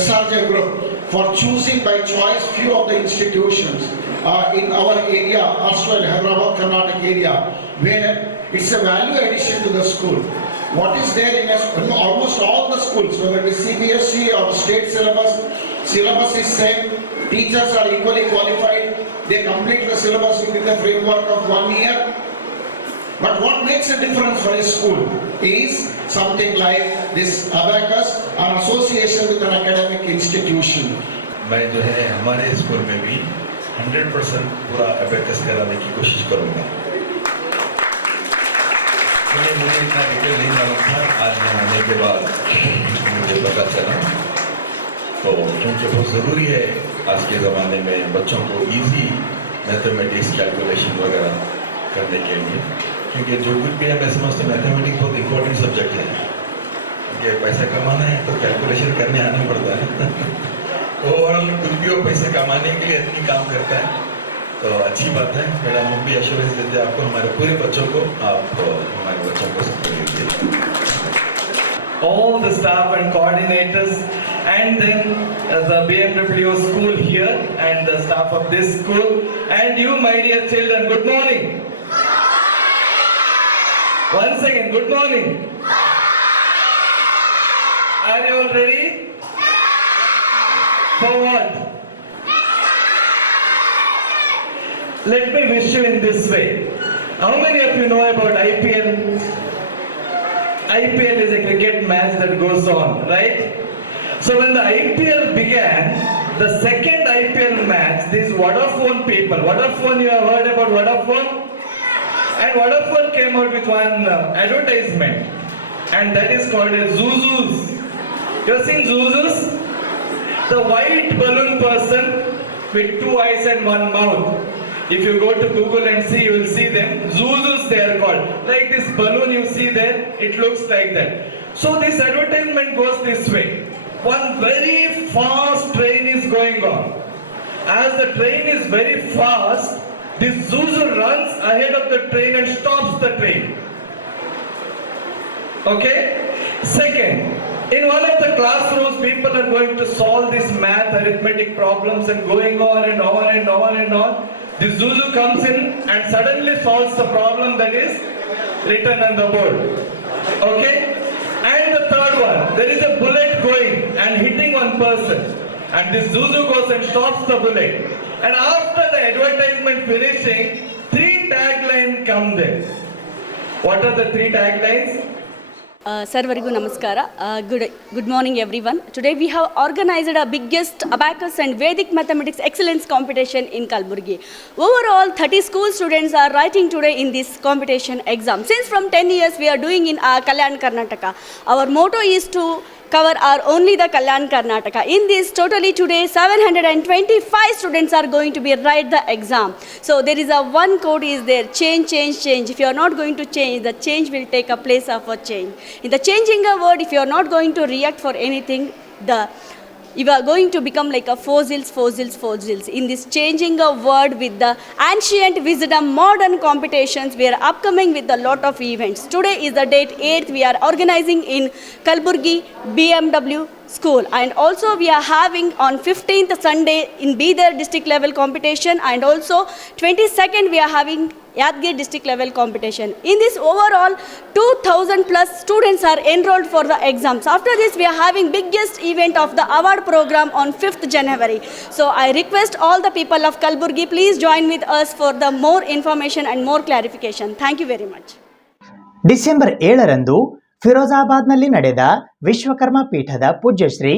SRJ Group for choosing by choice few of the institutions in our area, Australia, Hyderabad, Karnataka area, where it's a value addition to the school. What is there in almost all the schools, whether it is CBSE or state syllabus is same, teachers are equally qualified, they complete the syllabus within the framework of 1 year. But what makes a difference for a school is something like this abacus, an association with an academic institution. मैं जो है हमारे school में भी 100% पूरा abacus कराने की कोशिश करूंगा। मुझे इतना डिटेल नहीं मालूम था, आज मैं आने के बाद मुझे पता चला। तो क्योंकि बहुत ज़रूरी है आज के ज़माने में बच्चों को इजी मैथमेटिक्स कैलकुलेशन वगैरह करने के लिए, क्योंकि जो कुछ भी है मैं समझता हूँ मैथमेटिक्स बहुत इम्पोर्टेंट सब्जेक्ट है। क्योंकि पैसा कमाना है तो कैलकुलेशन करने आना पड़ता है। तो ओवरऑल खुद भी वो पैसे कमाने के लिए इतनी काम करता है, तो अच्छी बात है। मैडम हम भी एश्योरेंस देते हैं आपको, हमारे पूरे बच्चों को, आप हमारे बच्चों को सपोर्ट दीजिए। All the staff and coordinators, and then the BMW school here and the staff of this school, and you my dear children, good morning. Once again, good morning. Are you all ready? For what? Let me wish you in this way. How many of you know about IPL? IPL is a cricket match that goes on, right? So when the IPL began, the second IPL match, these Vodafone people, Vodafone, you have heard about Vodafone? And Vodafone came out with one advertisement, and that is called a Zuzus. You have seen Zuzus? The white balloon person with 2 eyes and 1 mouth. If you go to Google and see, you will see them. Zuzus they are called. Like this balloon you see there, it looks like that. So this advertisement goes this way. One very fast train is going on. As the train is very fast, this Zuzu runs ahead of the train and stops the train. Okay? Second, in one of the classrooms, people are going to solve this math, arithmetic problems and going on and on and on and on. This Zuzu comes in and suddenly solves the problem that is written on the board. Okay? And the third one, there is a bullet going and hitting one person. And this Zuzu goes and stops the bullet. And after the advertisement finishing, 3 taglines come there. What are the 3 taglines? Sarvarigu namaskara. Good morning everyone. Today we have organized a biggest abacus and Vedic mathematics excellence competition in Kalburgi. Overall 30 school students are writing today in this competition exam. Since from 10 years we are doing in Kalyan Karnataka. Our motto is to cover our only the Kalyan Karnataka. In this totally today 725 students are going to be write the exam. So there is a one code is there, change. If you are not going to change, the change will take a place of a change. In the changing a word, if you are not going to react for anything, you are going to become like a fossils. In this changing a word with the ancient wisdom, modern competitions, we are upcoming with a lot of events. Today is the date 8th, we are organizing in Kalburgi BMW school, and also we are having on 15th Sunday in Bidar district level competition, and also 22nd we are having Yadgir district level competition. In this overall 2000 plus students are enrolled for the exams. After this we are having biggest event of the award program on 5th January. So I request all the people of Kalburgi, please join with us for the more information and more clarification. Thank you very much. December 7ರಂದು ಫಿರೋಜಾಬಾದ್ನಲ್ಲಿ ನಡೆದ ವಿಶ್ವಕರ್ಮ ಪೀಠದ ಪೂಜ್ಯ ಶ್ರೀ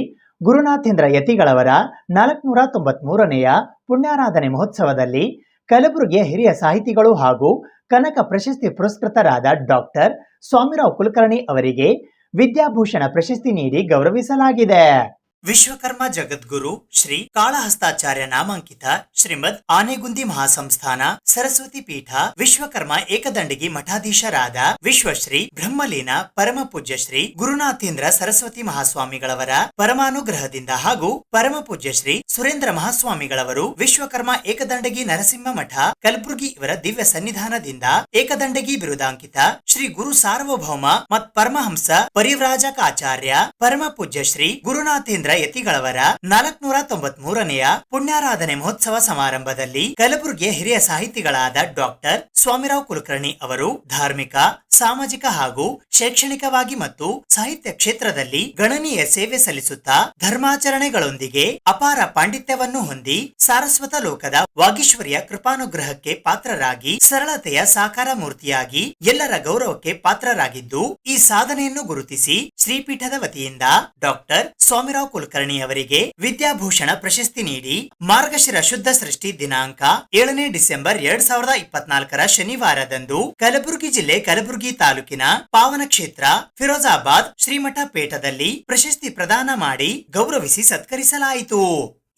ಗುರುನಾಥೇಂದ್ರ ಯತಿಗಳವರ 493ನೆಯ ಪುಣ್ಯಾರಾಧನೆ ಮಹೋತ್ಸವದಲ್ಲಿ ಕಲಬುರಗಿಯ ಹಿರಿಯ ಸಾಹಿತಿಗಳು ಹಾಗೂ ಕನಕ ಪ್ರಶಸ್ತಿ ಪುರಸ್ಕೃತರಾದ ಡಾಕ್ಟರ್ ಸ್ವಾಮಿರಾವ್ ಕುಲಕರ್ಣಿ ಅವರಿಗೆ ವಿದ್ಯಾಭೂಷಣ ಪ್ರಶಸ್ತಿ ನೀಡಿ ಗೌರವಿಸಲಾಗಿದೆ. ವಿಶ್ವಕರ್ಮ ಜಗದ್ಗುರು ಶ್ರೀ ಕಾಳಹಸ್ತಾಚಾರ್ಯ ನಾಮಾಂಕಿತ ಶ್ರೀಮದ್ ಆನೆಗುಂದಿ ಮಹಾಸಂಸ್ಥಾನ ಸರಸ್ವತಿ ಪೀಠ ವಿಶ್ವಕರ್ಮ ಏಕದಂಡಗಿ ಮಠಾಧೀಶರಾದ ವಿಶ್ವಶ್ರೀ ಬ್ರಹ್ಮಲೀನ ಪರಮ ಪೂಜ್ಯ ಶ್ರೀ ಗುರುನಾಥೇಂದ್ರ ಸರಸ್ವತಿ ಮಹಾಸ್ವಾಮಿಗಳವರ ಪರಮಾನುಗ್ರಹದಿಂದ ಹಾಗೂ ಪರಮ ಪೂಜ್ಯ ಶ್ರೀ ಸುರೇಂದ್ರ ಮಹಾಸ್ವಾಮಿಗಳವರು ವಿಶ್ವಕರ್ಮ ಏಕದಂಡಗಿ ನರಸಿಂಹ ಮಠ ಕಲಬುರ್ಗಿ ಇವರ ದಿವ್ಯ ಸನ್ನಿಧಾನದಿಂದ ಏಕದಂಡಗಿ ಬಿರುದಾಂಕಿತ ಶ್ರೀ ಗುರು ಸಾರ್ವಭೌಮ ಮತ್ ಪರಮಹಂಸ ಪರಿವ್ರಾಜಕಾಚಾರ್ಯ ಪರಮ ಪೂಜ್ಯ ಶ್ರೀ ಗುರುನಾಥೇಂದ್ರ ಯತಿಗಳವರ 493ನೆಯ ಪುಣ್ಯಾರಾಧನೆ ಮಹೋತ್ಸವ ಸಮಾರಂಭದಲ್ಲಿ ಕಲಬುರಗಿಯ ಹಿರಿಯ ಸಾಹಿತಿಗಳಾದ ಡಾಕ್ಟರ್ ಸ್ವಾಮಿರಾವ್ ಕುಲಕರ್ಣಿ ಅವರು ಧಾರ್ಮಿಕ, ಸಾಮಾಜಿಕ ಹಾಗೂ ಶೈಕ್ಷಣಿಕವಾಗಿ ಮತ್ತು ಸಾಹಿತ್ಯ ಕ್ಷೇತ್ರದಲ್ಲಿ ಗಣನೀಯ ಸೇವೆ ಸಲ್ಲಿಸುತ್ತಾ ಧರ್ಮಾಚರಣೆಗಳೊಂದಿಗೆ ಅಪಾರ ಪಾಂಡಿತ್ಯವನ್ನು ಹೊಂದಿ ಸಾರಸ್ವತ ಲೋಕದ ವಾಗೀಶ್ವರಿಯ ಕೃಪಾನುಗ್ರಹಕ್ಕೆ ಪಾತ್ರರಾಗಿ ಸರಳತೆಯ ಸಾಕಾರ ಮೂರ್ತಿಯಾಗಿ ಎಲ್ಲರ ಗೌರವಕ್ಕೆ ಪಾತ್ರರಾಗಿದ್ದು, ಈ ಸಾಧನೆಯನ್ನು ಗುರುತಿಸಿ ಶ್ರೀಪೀಠದ ವತಿಯಿಂದ ಡಾಕ್ಟರ್ ಸ್ವಾಮಿರಾವ್ ಕುಲಕರ್ಣಿ ಅವರಿಗೆ ವಿದ್ಯಾಭೂಷಣ ಪ್ರಶಸ್ತಿ ನೀಡಿ ಮಾರ್ಗಶಿರ ಶುದ್ಧ ಸೃಷ್ಟಿ ದಿನಾಂಕ 7ನೇ ಡಿಸೆಂಬರ್ 2024ರ ಶನಿವಾರದಂದು ಕಲಬುರಗಿ ಜಿಲ್ಲೆ ಕಲಬುರಗಿ ತಾಲೂಕಿನ ಪಾವನ ಕ್ಷೇತ್ರ ಫಿರೋಜಾಬಾದ್ ಶ್ರೀಮಠ ಪೀಠದಲ್ಲಿ ಪ್ರಶಸ್ತಿ ಪ್ರದಾನ ಮಾಡಿ ಗೌರವಿಸಿ ಸತ್ಕರಿಸಲಾಯಿತು.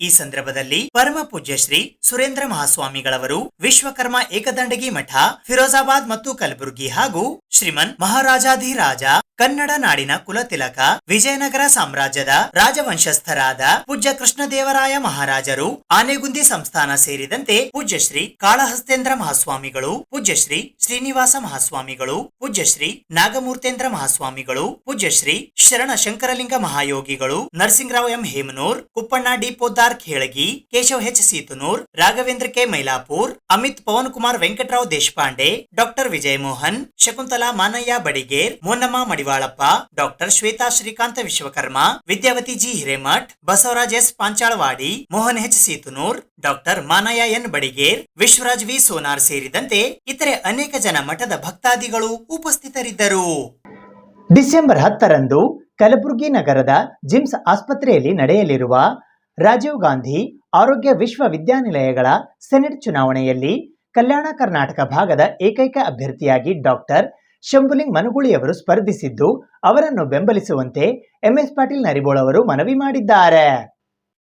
ಈ ಸಂದರ್ಭದಲ್ಲಿ ಪರಮ ಪೂಜ್ಯ ಶ್ರೀ ಸುರೇಂದ್ರ ಮಹಾಸ್ವಾಮಿಗಳವರು ವಿಶ್ವಕರ್ಮ ಏಕದಂಡಗಿ ಮಠ ಫಿರೋಜಾಬಾದ್ ಮತ್ತು ಕಲಬುರಗಿ ಹಾಗೂ ಶ್ರೀಮನ್ ಮಹಾರಾಜಾಧಿರಾಜ ಕನ್ನಡ ನಾಡಿನ ಕುಲತಿಲಕ ವಿಜಯನಗರ ಸಾಮ್ರಾಜ್ಯದ ರಾಜವಂಶಸ್ಥರಾದ ಪೂಜ್ಯ ಕೃಷ್ಣದೇವರಾಯ ಮಹಾರಾಜರು, ಆನೆಗುಂದಿ ಸಂಸ್ಥಾನ ಸೇರಿದಂತೆ ಪೂಜ್ಯ ಶ್ರೀ ಕಾಳಹಸ್ತೇಂದ್ರ ಮಹಾಸ್ವಾಮಿಗಳು, ಪೂಜ್ಯ ಶ್ರೀ ಶ್ರೀನಿವಾಸ ಮಹಾಸ್ವಾಮಿಗಳು, ಪೂಜ್ಯ ಶ್ರೀ ನಾಗಮೂರ್ತೇಂದ್ರ ಮಹಾಸ್ವಾಮಿಗಳು, ಪೂಜ್ಯ ಶ್ರೀ ಶರಣ ಶಂಕರಲಿಂಗ ಮಹಾಯೋಗಿಗಳು, Narasingarao M Hemanur, Kuppanna D Poddar Khelagi, Keshav H Seetanur, Raghavendra K Mailapur, Amit Pavan Kumar Venkatarao Deshpande, doctor Vijay Mohan, Shakuntala Manayya Badiger, Monnamma Madivalappa, doctor Shweta Srikanta Vishwakarma, Vidyavati G Hiremath, Basavaraj S Panchalawadi, Mohan H Seetanur, doctor Manayya N Badiger, Vishwaraj V Sonar ಸೇರಿದಂತೆ ಇತರೆ ಅನೇಕ ಜನ ಮಠದ ಭಕ್ತಾದಿಗಳು ಉಪಸ್ಥಿತರಿದ್ದರು. ಡಿಸೆಂಬರ್ 10ರಂದು ಕಲಬುರಗಿ ನಗರದ ಜಿಮ್ಸ್ ಆಸ್ಪತ್ರೆಯಲ್ಲಿ ನಡೆಯಲಿರುವ ರಾಜೀವ್ ಗಾಂಧಿ ಆರೋಗ್ಯ ವಿಶ್ವವಿದ್ಯಾನಿಲಯಗಳ ಸೆನೆಟ್ ಚುನಾವಣೆಯಲ್ಲಿ ಕಲ್ಯಾಣ ಕರ್ನಾಟಕ ಭಾಗದ ಏಕೈಕ ಅಭ್ಯರ್ಥಿಯಾಗಿ ಡಾಕ್ಟರ್ ಶಂಭುಲಿಂಗ್ ಮನುಗುಳಿಯವರು ಸ್ಪರ್ಧಿಸಿದ್ದು, ಅವರನ್ನು ಬೆಂಬಲಿಸುವಂತೆ ಎಂಎಸ್ ಪಾಟೀಲ್ ನರಿಬೋಳ್ ಅವರು ಮನವಿ ಮಾಡಿದ್ದಾರೆ.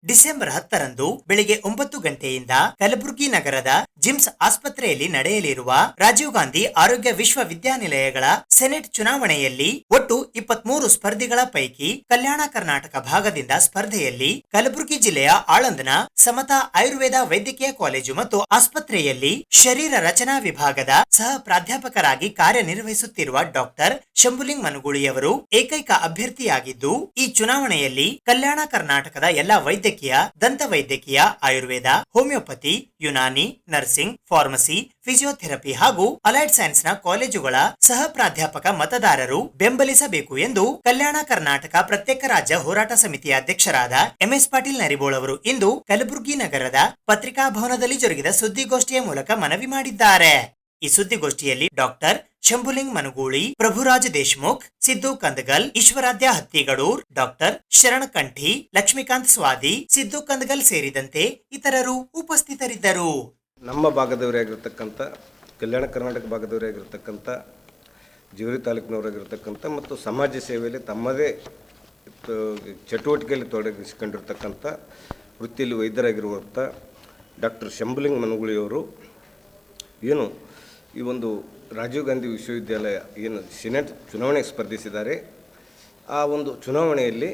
ಡಿಸೆಂಬರ್ 10ರಂದು ಬೆಳಿಗ್ಗೆ 9 ಗಂಟೆಯಿಂದ ಕಲಬುರಗಿ ನಗರದ ಜಿಮ್ಸ್ ಆಸ್ಪತ್ರೆಯಲ್ಲಿ ನಡೆಯಲಿರುವ ರಾಜೀವ್ ಗಾಂಧಿ ಆರೋಗ್ಯ ವಿಶ್ವವಿದ್ಯಾನಿಲಯಗಳ ಸೆನೆಟ್ ಚುನಾವಣೆಯಲ್ಲಿ ಒಟ್ಟು 23 ಸ್ಪರ್ಧಿಗಳ ಪೈಕಿ ಕಲ್ಯಾಣ ಕರ್ನಾಟಕ ಭಾಗದಿಂದ ಸ್ಪರ್ಧೆಯಲ್ಲಿ ಕಲಬುರಗಿ ಜಿಲ್ಲೆಯ ಆಳಂದನ ಸಮತಾ ಆಯುರ್ವೇದ ವೈದ್ಯಕೀಯ ಕಾಲೇಜು ಮತ್ತು ಆಸ್ಪತ್ರೆಯಲ್ಲಿ ಶರೀರ ರಚನಾ ವಿಭಾಗದ ಸಹ ಪ್ರಾಧ್ಯಾಪಕರಾಗಿ ಕಾರ್ಯನಿರ್ವಹಿಸುತ್ತಿರುವ ಡಾಕ್ಟರ್ ಶಂಭುಲಿಂಗ್ ಮನುಗುಳಿಯವರು ಏಕೈಕ ಅಭ್ಯರ್ಥಿಯಾಗಿದ್ದು, ಈ ಚುನಾವಣೆಯಲ್ಲಿ ಕಲ್ಯಾಣ ಕರ್ನಾಟಕದ ಎಲ್ಲಾ ವೈದ್ಯಕೀಯ, ದಂತ ವೈದ್ಯಕೀಯ, Ayurveda, homeopathy, Unani, nursing, pharmacy, physiotherapy ಹಾಗೂ ಅಲೈಡ್ ಸೈನ್ಸ್ ನ ಕಾಲೇಜುಗಳ ಸಹ ಪ್ರಾಧ್ಯಾಪಕ ಮತದಾರರು ಬೆಂಬಲಿಸಬೇಕು ಎಂದು ಕಲ್ಯಾಣ ಕರ್ನಾಟಕ ಪ್ರತ್ಯೇಕ ರಾಜ್ಯ ಹೋರಾಟ ಸಮಿತಿಯ ಅಧ್ಯಕ್ಷರಾದ ಎಂಎಸ್ ಪಾಟೀಲ್ ನರಿಬೋಳ್ ಅವರು ಇಂದು ಕಲಬುರಗಿ ನಗರದ ಪತ್ರಿಕಾ ಭವನದಲ್ಲಿ ಜರುಗಿದ ಸುದ್ದಿಗೋಷ್ಠಿಯ ಮೂಲಕ ಮನವಿ ಮಾಡಿದ್ದಾರೆ. ಈ ಸುದ್ದಿಗೋಷ್ಠಿಯಲ್ಲಿ ಡಾಕ್ಟರ್ ಶಂಭುಲಿಂಗ್ ಮನುಗೂಳಿ, ಪ್ರಭುರಾಜ್ ದೇಶಮುಖ್, ಸಿದ್ದು ಕಂದಗಲ್, ಈಶ್ವರಾಧ್ಯ ಹತ್ತಿಗಡೂರ್, ಡಾಕ್ಟರ್ ಶರಣ್ ಕಂಠಿ, ಲಕ್ಷ್ಮೀಕಾಂತ್ ಸ್ವಾದಿ, ಸಿದ್ದು ಕಂದಗಲ್ ಸೇರಿದಂತೆ ಇತರರು ಉಪಸ್ಥಿತರಿದ್ದರು. ನಮ್ಮ ಭಾಗದವರಾಗಿರ್ತಕ್ಕಂಥ, ಕಲ್ಯಾಣ ಕರ್ನಾಟಕ ಭಾಗದವರಾಗಿರ್ತಕ್ಕಂಥ, ಜೇವರಿ ತಾಲೂಕಿನವರಾಗಿರ್ತಕ್ಕಂಥ ಮತ್ತು ಸಮಾಜ ಸೇವೆಯಲ್ಲಿ ತಮ್ಮದೇ ಚಟುವಟಿಕೆಯಲ್ಲಿ ತೊಡಗಿಸಿಕೊಂಡಿರ್ತಕ್ಕಂಥ ವೃತ್ತಿಯಲ್ಲಿ ವೈದ್ಯರಾಗಿರುವಂಥ ಡಾಕ್ಟರ್ ಶಂಭುಲಿಂಗ್ ಮನುಗುಳಿಯವರು ಏನು ಈ ಒಂದು ರಾಜೀವ್ ಗಾಂಧಿ ವಿಶ್ವವಿದ್ಯಾಲಯ ಏನು ಸೆನೆಟ್ ಚುನಾವಣೆಗೆ ಸ್ಪರ್ಧಿಸಿದ್ದಾರೆ, ಆ ಒಂದು ಚುನಾವಣೆಯಲ್ಲಿ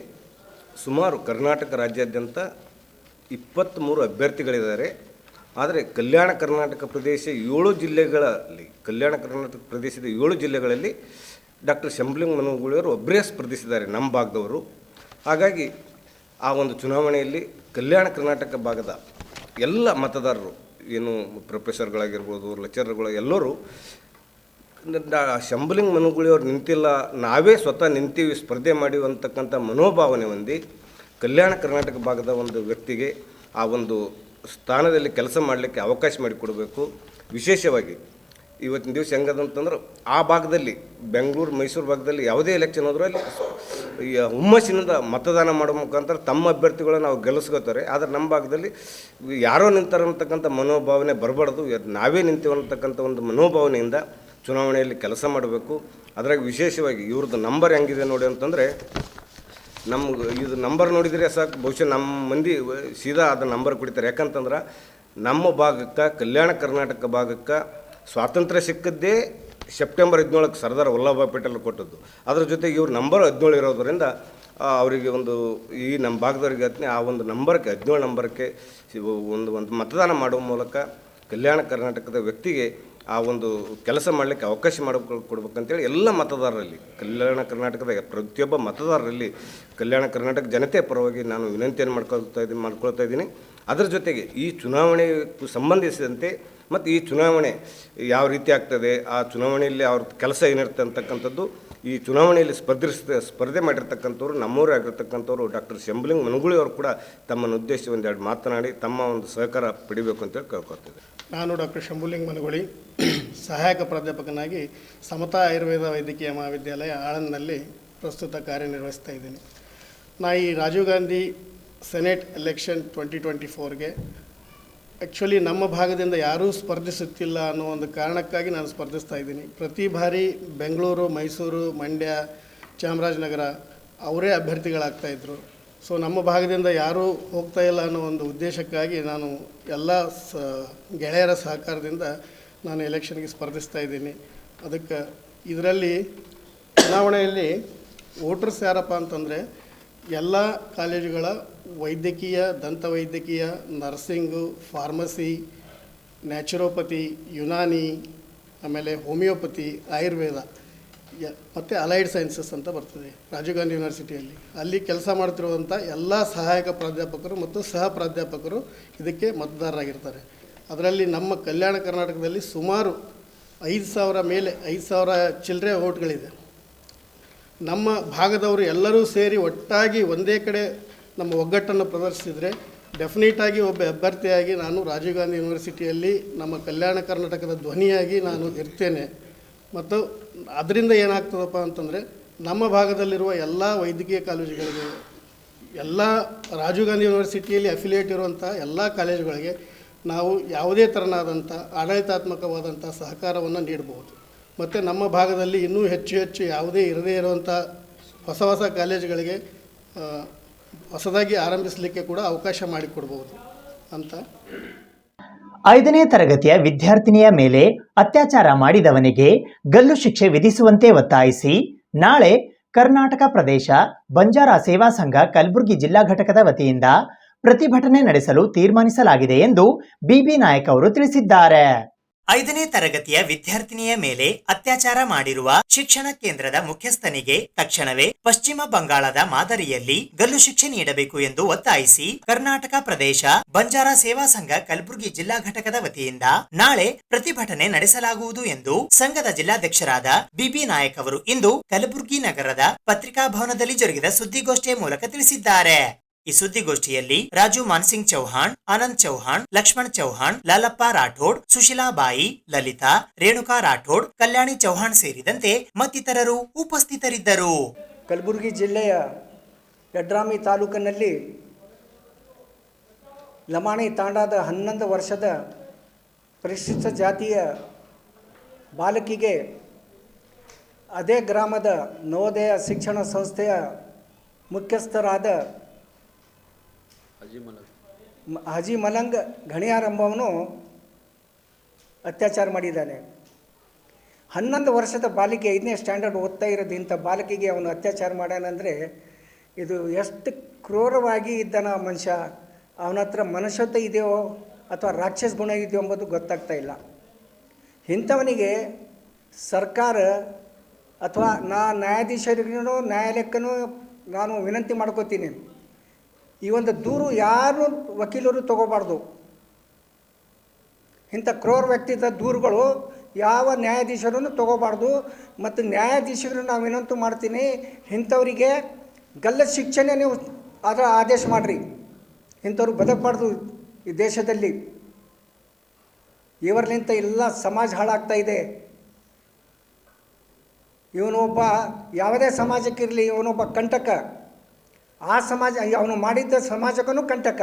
ಸುಮಾರು ಕರ್ನಾಟಕ ರಾಜ್ಯಾದ್ಯಂತ 23 ಅಭ್ಯರ್ಥಿಗಳಿದ್ದಾರೆ. ಆದರೆ ಕಲ್ಯಾಣ ಕರ್ನಾಟಕ ಪ್ರದೇಶ 7 ಜಿಲ್ಲೆಗಳಲ್ಲಿ, ಕಲ್ಯಾಣ ಕರ್ನಾಟಕ ಪ್ರದೇಶದ 7 ಜಿಲ್ಲೆಗಳಲ್ಲಿ ಡಾಕ್ಟರ್ ಶಂಭುಲಿಂಗ್ ಮನುಗುಳಿಯವರು ಒಬ್ಬರೇ ಸ್ಪರ್ಧಿಸಿದ್ದಾರೆ, ನಮ್ಮ ಭಾಗದವರು. ಹಾಗಾಗಿ ಆ ಒಂದು ಚುನಾವಣೆಯಲ್ಲಿ ಕಲ್ಯಾಣ ಕರ್ನಾಟಕ ಭಾಗದ ಎಲ್ಲ ಮತದಾರರು, ಏನು ಪ್ರೊಫೆಸರ್ಗಳಾಗಿರ್ಬೋದು, ಲೆಕ್ಚರರ್ಗಳು, ಎಲ್ಲರೂ ಶಂಭುಲಿಂಗ್ ಮನುಗುಳಿಯವರು ನಿಂತಿಲ್ಲ, ನಾವೇ ಸ್ವತಃ ನಿಂತೀವಿ, ಸ್ಪರ್ಧೆ ಮಾಡಿವಿ ಅಂತಕ್ಕಂಥ ಮನೋಭಾವನೆ ಹೊಂದಿ ಕಲ್ಯಾಣ ಕರ್ನಾಟಕ ಭಾಗದ ಒಂದು ವ್ಯಕ್ತಿಗೆ ಆ ಒಂದು ಸ್ಥಾನದಲ್ಲಿ ಕೆಲಸ ಮಾಡಲಿಕ್ಕೆ ಅವಕಾಶ ಮಾಡಿಕೊಡಬೇಕು. ವಿಶೇಷವಾಗಿ ಇವತ್ತಿನ ದಿವಸ ಹೆಂಗದಂತಂದ್ರೆ ಆ ಭಾಗದಲ್ಲಿ, ಬೆಂಗಳೂರು ಮೈಸೂರು ಭಾಗದಲ್ಲಿ ಯಾವುದೇ ಎಲೆಕ್ಷನ್ ಹೋದರೂ ಅಲ್ಲಿ ಹುಮ್ಮಸ್ಸಿನಿಂದ ಮತದಾನ ಮಾಡೋ ಮುಖಾಂತರ ತಮ್ಮ ಅಭ್ಯರ್ಥಿಗಳನ್ನು ನಾವು ಗೆಲ್ಲಿಸ್ಕೋತಾರೆ. ಆದರೆ ನಮ್ಮ ಭಾಗದಲ್ಲಿ ಯಾರೋ ನಿಂತಾರಂತಕ್ಕಂಥ ಮನೋಭಾವನೆ ಬರಬಾರ್ದು, ನಾವೇ ನಿಂತೀವಿ ಅಂತಕ್ಕಂಥ ಒಂದು ಮನೋಭಾವನೆಯಿಂದ ಚುನಾವಣೆಯಲ್ಲಿ ಕೆಲಸ ಮಾಡಬೇಕು. ಅದ್ರಾಗ ವಿಶೇಷವಾಗಿ ಇವ್ರದ್ದು ನಂಬರ್ ಹೆಂಗಿದೆ ನೋಡಿ ಅಂತಂದರೆ, ನಮ್ಗೆ ಇದು ನಂಬರ್ ನೋಡಿದರೆ ಸಾಕು, ಬಹುಶಃ ನಮ್ಮ ಮಂದಿ ಸೀದಾ ಅದು ನಂಬರ್ ಕುಡಿತಾರೆ. ಯಾಕಂತಂದ್ರೆ ನಮ್ಮ ಭಾಗಕ್ಕೆ, ಕಲ್ಯಾಣ ಕರ್ನಾಟಕ ಭಾಗಕ್ಕೆ ಸ್ವಾತಂತ್ರ್ಯ ಸಿಕ್ಕಿದ್ದೇ ಸೆಪ್ಟೆಂಬರ್ 17ಕ್ಕೆ ಸರ್ದಾರ್ ವಲ್ಲಭಭಾಯ್ ಪಟೇಲ್ ಕೊಟ್ಟದ್ದು. ಅದ್ರ ಜೊತೆಗೆ ಇವ್ರು ನಂಬರ್ 17 ಇರೋದರಿಂದ ಅವರಿಗೆ ಒಂದು ಈ ನಮ್ಮ ಭಾಗದವ್ರಿಗೆ ಆ ಒಂದು ನಂಬರ್ಗೆ 17 ನಂಬರ್ಗೆ ಒಂದು ಮತದಾನ ಮಾಡುವ ಮೂಲಕ ಕಲ್ಯಾಣ ಕರ್ನಾಟಕದ ವ್ಯಕ್ತಿಗೆ ಆ ಒಂದು ಕೆಲಸ ಮಾಡಲಿಕ್ಕೆ ಅವಕಾಶ ಕೊಡ್ಬೇಕಂತೇಳಿ ಎಲ್ಲ ಮತದಾರರಲ್ಲಿ, ಕಲ್ಯಾಣ ಕರ್ನಾಟಕದ ಪ್ರತಿಯೊಬ್ಬ ಮತದಾರರಲ್ಲಿ ಕಲ್ಯಾಣ ಕರ್ನಾಟಕ ಜನತೆ ಪರವಾಗಿ ನಾನು ವಿನಂತಿಯನ್ನು ಮಾಡ್ಕೊಳ್ತಾ ಇದ್ದೀನಿ. ಅದರ ಜೊತೆಗೆ ಈ ಚುನಾವಣೆಗೆ ಸಂಬಂಧಿಸಿದಂತೆ ಮತ್ತು ಈ ಚುನಾವಣೆ ಯಾವ ರೀತಿ ಆಗ್ತದೆ, ಆ ಚುನಾವಣೆಯಲ್ಲಿ ಅವ್ರ ಕೆಲಸ ಏನಿರುತ್ತೆ ಅಂತಕ್ಕಂಥದ್ದು, ಈ ಚುನಾವಣೆಯಲ್ಲಿ ಸ್ಪರ್ಧೆ ಮಾಡಿರ್ತಕ್ಕಂಥವ್ರು ನಮ್ಮವರೇ ಆಗಿರ್ತಕ್ಕಂಥವ್ರು ಡಾಕ್ಟರ್ ಶಂಭುಲಿಂಗ್ ಮನುಗುಳಿ ಅವರು ಕೂಡ ತಮ್ಮನ್ನು ಉದ್ದೇಶಿಸಿ ಒಂದೆರಡು ಮಾತನಾಡಿ ತಮ್ಮ ಒಂದು ಸಹಕಾರ ಪಡಿಬೇಕು ಅಂತೇಳಿ ಕೇಳ್ಕೊಳ್ತಿದ್ದೆ. ನಾನು ಡಾಕ್ಟರ್ ಶಂಭುಲಿಂಗ್ ಮನುಗುಳಿ, ಸಹಾಯಕ ಪ್ರಾಧ್ಯಾಪಕನಾಗಿ ಸಮತಾ ಆಯುರ್ವೇದ ವೈದ್ಯಕೀಯ ಮಹಾವಿದ್ಯಾಲಯ ಆಳಂದ್ನಲ್ಲಿ ಪ್ರಸ್ತುತ ಕಾರ್ಯನಿರ್ವಹಿಸ್ತಾ ಇದ್ದೀನಿ. ಈ ರಾಜೀವ್ ಗಾಂಧಿ ಸೆನೆಟ್ ಎಲೆಕ್ಷನ್ 2024ಗೆ ಆ್ಯಕ್ಚುಲಿ ನಮ್ಮ ಭಾಗದಿಂದ ಯಾರೂ ಸ್ಪರ್ಧಿಸುತ್ತಿಲ್ಲ ಅನ್ನೋ ಒಂದು ಕಾರಣಕ್ಕಾಗಿ ನಾನು ಸ್ಪರ್ಧಿಸ್ತಾ ಇದ್ದೀನಿ. ಪ್ರತಿ ಬಾರಿ ಬೆಂಗಳೂರು, ಮೈಸೂರು, ಮಂಡ್ಯ, ಚಾಮರಾಜನಗರ ಅವರೇ ಅಭ್ಯರ್ಥಿಗಳಾಗ್ತಾಯಿದ್ರು. ಸೊ ನಮ್ಮ ಭಾಗದಿಂದ ಯಾರೂ ಹೋಗ್ತಾ ಇಲ್ಲ ಅನ್ನೋ ಒಂದು ಉದ್ದೇಶಕ್ಕಾಗಿ ನಾನು ಎಲ್ಲ ಗೆಳೆಯರ ಸಹಕಾರದಿಂದ ನಾನು ಎಲೆಕ್ಷನ್ಗೆ ಸ್ಪರ್ಧಿಸ್ತಾ ಇದ್ದೀನಿ. ಅದಕ್ಕೆ ಇದರಲ್ಲಿ ಚುನಾವಣೆಯಲ್ಲಿ ವೋಟರ್ಸ್ ಯಾರಪ್ಪ ಅಂತಂದರೆ ಎಲ್ಲ ಕಾಲೇಜುಗಳ ವೈದ್ಯಕೀಯ, ದಂತವೈದ್ಯಕೀಯ, ನರ್ಸಿಂಗು, ಫಾರ್ಮಸಿ, ನ್ಯಾಚುರೋಪತಿ, ಯುನಾನಿ, ಆಮೇಲೆ ಹೋಮಿಯೋಪತಿ, ಆಯುರ್ವೇದ ಮತ್ತು ಅಲೈಡ್ ಸೈನ್ಸಸ್ ಅಂತ ಬರ್ತದೆ ರಾಜೀವ್ ಗಾಂಧಿ ಯೂನಿವರ್ಸಿಟಿಯಲ್ಲಿ. ಅಲ್ಲಿ ಕೆಲಸ ಮಾಡ್ತಿರುವಂಥ ಎಲ್ಲ ಸಹಾಯಕ ಪ್ರಾಧ್ಯಾಪಕರು ಮತ್ತು ಸಹ ಪ್ರಾಧ್ಯಾಪಕರು ಇದಕ್ಕೆ ಮತದಾರರಾಗಿರ್ತಾರೆ. ಅದರಲ್ಲಿ ನಮ್ಮ ಕಲ್ಯಾಣ ಕರ್ನಾಟಕದಲ್ಲಿ ಸುಮಾರು 5,000 ಮೇಲೆ 5,000 ಚಿಲ್ಲರೆ ವೋಟ್ಗಳಿದೆ. ನಮ್ಮ ಭಾಗದವರು ಎಲ್ಲರೂ ಸೇರಿ ಒಟ್ಟಾಗಿ ಒಂದೇ ಕಡೆ ನಮ್ಮ ಒಗ್ಗಟ್ಟನ್ನು ಪ್ರದರ್ಶಿಸಿದರೆ ಡೆಫಿನೆಟಾಗಿ ಒಬ್ಬ ಅಭ್ಯರ್ಥಿಯಾಗಿ ನಾನು ರಾಜೀವ್ ಗಾಂಧಿ ಯೂನಿವರ್ಸಿಟಿಯಲ್ಲಿ ನಮ್ಮ ಕಲ್ಯಾಣ ಕರ್ನಾಟಕದ ಧ್ವನಿಯಾಗಿ ನಾನು ಇರ್ತೇನೆ. ಮತ್ತು ಅದರಿಂದ ಏನಾಗ್ತದಪ್ಪ ಅಂತಂದರೆ ನಮ್ಮ ಭಾಗದಲ್ಲಿರುವ ಎಲ್ಲ ವೈದ್ಯಕೀಯ ಕಾಲೇಜುಗಳಿಗೆ, ಎಲ್ಲ ರಾಜೀವ್ ಗಾಂಧಿ ಯೂನಿವರ್ಸಿಟಿಯಲ್ಲಿ ಅಫಿಲಿಯೇಟ್ ಇರುವಂಥ ಎಲ್ಲ ಕಾಲೇಜುಗಳಿಗೆ ನಾವು ಯಾವುದೇ ಥರನಾದಂಥ ಆಡಳಿತಾತ್ಮಕವಾದಂಥ ಸಹಕಾರವನ್ನು ನೀಡಬಹುದು. ಮತ್ತು ನಮ್ಮ ಭಾಗದಲ್ಲಿ ಇನ್ನೂ ಹೆಚ್ಚು ಹೆಚ್ಚು ಯಾವುದೇ ಇರದೇ ಇರುವಂಥ ಹೊಸ ಕಾಲೇಜುಗಳಿಗೆ ಹೊಸದಾಗಿ ಆರಂಭಿಸಲಿಕ್ಕೆ ಕೂಡ ಅವಕಾಶ ಮಾಡಿಕೊಡ್ಬೋದು ಅಂತ. 5ನೇ ತರಗತಿಯ ವಿದ್ಯಾರ್ಥಿನಿಯ ಮೇಲೆ ಅತ್ಯಾಚಾರ ಮಾಡಿದವನಿಗೆ ಗಲ್ಲು ಶಿಕ್ಷೆ ವಿಧಿಸುವಂತೆ ಒತ್ತಾಯಿಸಿ ನಾಳೆ ಕರ್ನಾಟಕ ಪ್ರದೇಶ ಬಂಜಾರ ಸೇವಾ ಸಂಘ ಕಲಬುರಗಿ ಜಿಲ್ಲಾ ಘಟಕದ ವತಿಯಿಂದ ಪ್ರತಿಭಟನೆ ನಡೆಸಲು ತೀರ್ಮಾನಿಸಲಾಗಿದೆ ಎಂದು ಬಿಬಿ ನಾಯಕ್ ಅವರು ತಿಳಿಸಿದ್ದಾರೆ. 5ನೇ ತರಗತಿಯ ವಿದ್ಯಾರ್ಥಿನಿಯ ಮೇಲೆ ಅತ್ಯಾಚಾರ ಮಾಡಿರುವ ಶಿಕ್ಷಣ ಕೇಂದ್ರದ ಮುಖ್ಯಸ್ಥನಿಗೆ ತಕ್ಷಣವೇ ಪಶ್ಚಿಮ ಬಂಗಾಳದ ಮಾದರಿಯಲ್ಲಿ ಗಲ್ಲು ಶಿಕ್ಷೆ ನೀಡಬೇಕು ಎಂದು ಒತ್ತಾಯಿಸಿ ಕರ್ನಾಟಕ ಪ್ರದೇಶ ಬಂಜಾರ ಸೇವಾ ಸಂಘ ಕಲಬುರಗಿ ಜಿಲ್ಲಾ ಘಟಕದ ವತಿಯಿಂದ ನಾಳೆ ಪ್ರತಿಭಟನೆ ನಡೆಸಲಾಗುವುದು ಎಂದು ಸಂಘದ ಜಿಲ್ಲಾಧ್ಯಕ್ಷರಾದ ಬಿಬಿ ನಾಯಕ್ ಅವರು ಇಂದು ಕಲಬುರಗಿ ನಗರದ ಪತ್ರಿಕಾ ಭವನದಲ್ಲಿ ಜರುಗಿದ ಸುದ್ದಿಗೋಷ್ಠಿಯ ಮೂಲಕ ತಿಳಿಸಿದ್ದಾರೆ. ಈ ಸುದ್ದಿಗೋಷ್ಠಿಯಲ್ಲಿ ರಾಜು ಮಾನ್ಸಿಂಗ್ ಚೌಹಾಣ್, ಆನಂದ್ ಚೌಹಾಣ್, ಲಕ್ಷ್ಮಣ್ ಚೌಹಾಣ್, ಲಾಲಪ್ಪ ರಾಠೋಡ್, ಸುಶೀಲಾಬಾಯಿ, ಲಲಿತಾ, ರೇಣುಕಾ ರಾಠೋಡ್, ಕಲ್ಯಾಣಿ ಚೌಹಾಣ್ ಸೇರಿದಂತೆ ಮತ್ತಿತರರು ಉಪಸ್ಥಿತರಿದ್ದರು. ಕಲಬುರಗಿ ಜಿಲ್ಲೆಯ ಯಡ್ರಾಮಿ ತಾಲೂಕಿನಲ್ಲಿ ಲಮಾಣಿ ತಾಂಡಾದ 11 ವರ್ಷದ ಪರಿಶಿಷ್ಟ ಜಾತಿಯ ಬಾಲಕಿಗೆ ಅದೇ ಗ್ರಾಮದ ನವೋದಯ ಶಿಕ್ಷಣ ಸಂಸ್ಥೆಯ ಮುಖ್ಯಸ್ಥರಾದ ಹಾಜಿ ಮಲಂಗ್ ಘಣಿಯಾರ್ ಎಂಬವನು ಅತ್ಯಾಚಾರ ಮಾಡಿದ್ದಾನೆ. 11 ವರ್ಷದ ಬಾಲಿಕೆ 5ನೇ ಸ್ಟ್ಯಾಂಡರ್ಡ್ ಓದ್ತಾ ಇರೋದು ಇಂಥ ಬಾಲಕಿಗೆ ಅವನು ಅತ್ಯಾಚಾರ ಮಾಡ್ಯಾನಂದರೆ ಇದು ಎಷ್ಟು ಕ್ರೂರವಾಗಿ ಇದ್ದಾನ ಮನುಷ್ಯ. ಅವನ ಹತ್ರ ಮನುಷ್ಯತ್ವ ಇದೆಯೋ ಅಥವಾ ರಾಕ್ಷಸ ಗುಣ ಇದೆಯೋ ಎಂಬುದು ಗೊತ್ತಾಗ್ತಾ ಇಲ್ಲ. ಇಂಥವನಿಗೆ ಸರ್ಕಾರ ಅಥವಾ ನ್ಯಾಯಾಧೀಶರಿಗೂ ನ್ಯಾಯಾಲಯಕ್ಕೂ ನಾನು ವಿನಂತಿ ಮಾಡ್ಕೋತೀನಿ, ಈ ಒಂದು ದೂರು ಯಾರು ವಕೀಲರು ತಗೋಬಾರ್ದು. ಇಂಥ ಕ್ರೂರ ವ್ಯಕ್ತಿದ ದೂರುಗಳು ಯಾವ ನ್ಯಾಯಾಧೀಶರನ್ನು ತಗೋಬಾರ್ದು. ಮತ್ತು ನ್ಯಾಯಾಧೀಶರು ನಾವು ವಿನಂತಿ ಮಾಡ್ತೀನಿ, ಇಂಥವರಿಗೆ ಗಲ್ಲ ಶಿಕ್ಷೆನೇ ನೀವು ಅದರ ಆದೇಶ ಮಾಡಿರಿ. ಇಂಥವ್ರು ಬದುಕಬಾರ್ದು ಈ ದೇಶದಲ್ಲಿ. ಇವರಲಿಂತ ಎಲ್ಲ ಸಮಾಜ ಹಾಳಾಗ್ತಾ ಇದೆ. ಇವನೊಬ್ಬ ಯಾವುದೇ ಸಮಾಜಕ್ಕಿರಲಿ ಇವನೊಬ್ಬ ಕಂಟಕ. ಆ ಸಮಾಜ ಅವನು ಮಾಡಿದ್ದ ಸಮಾಜಕ್ಕೂ ಕಂಟಕ.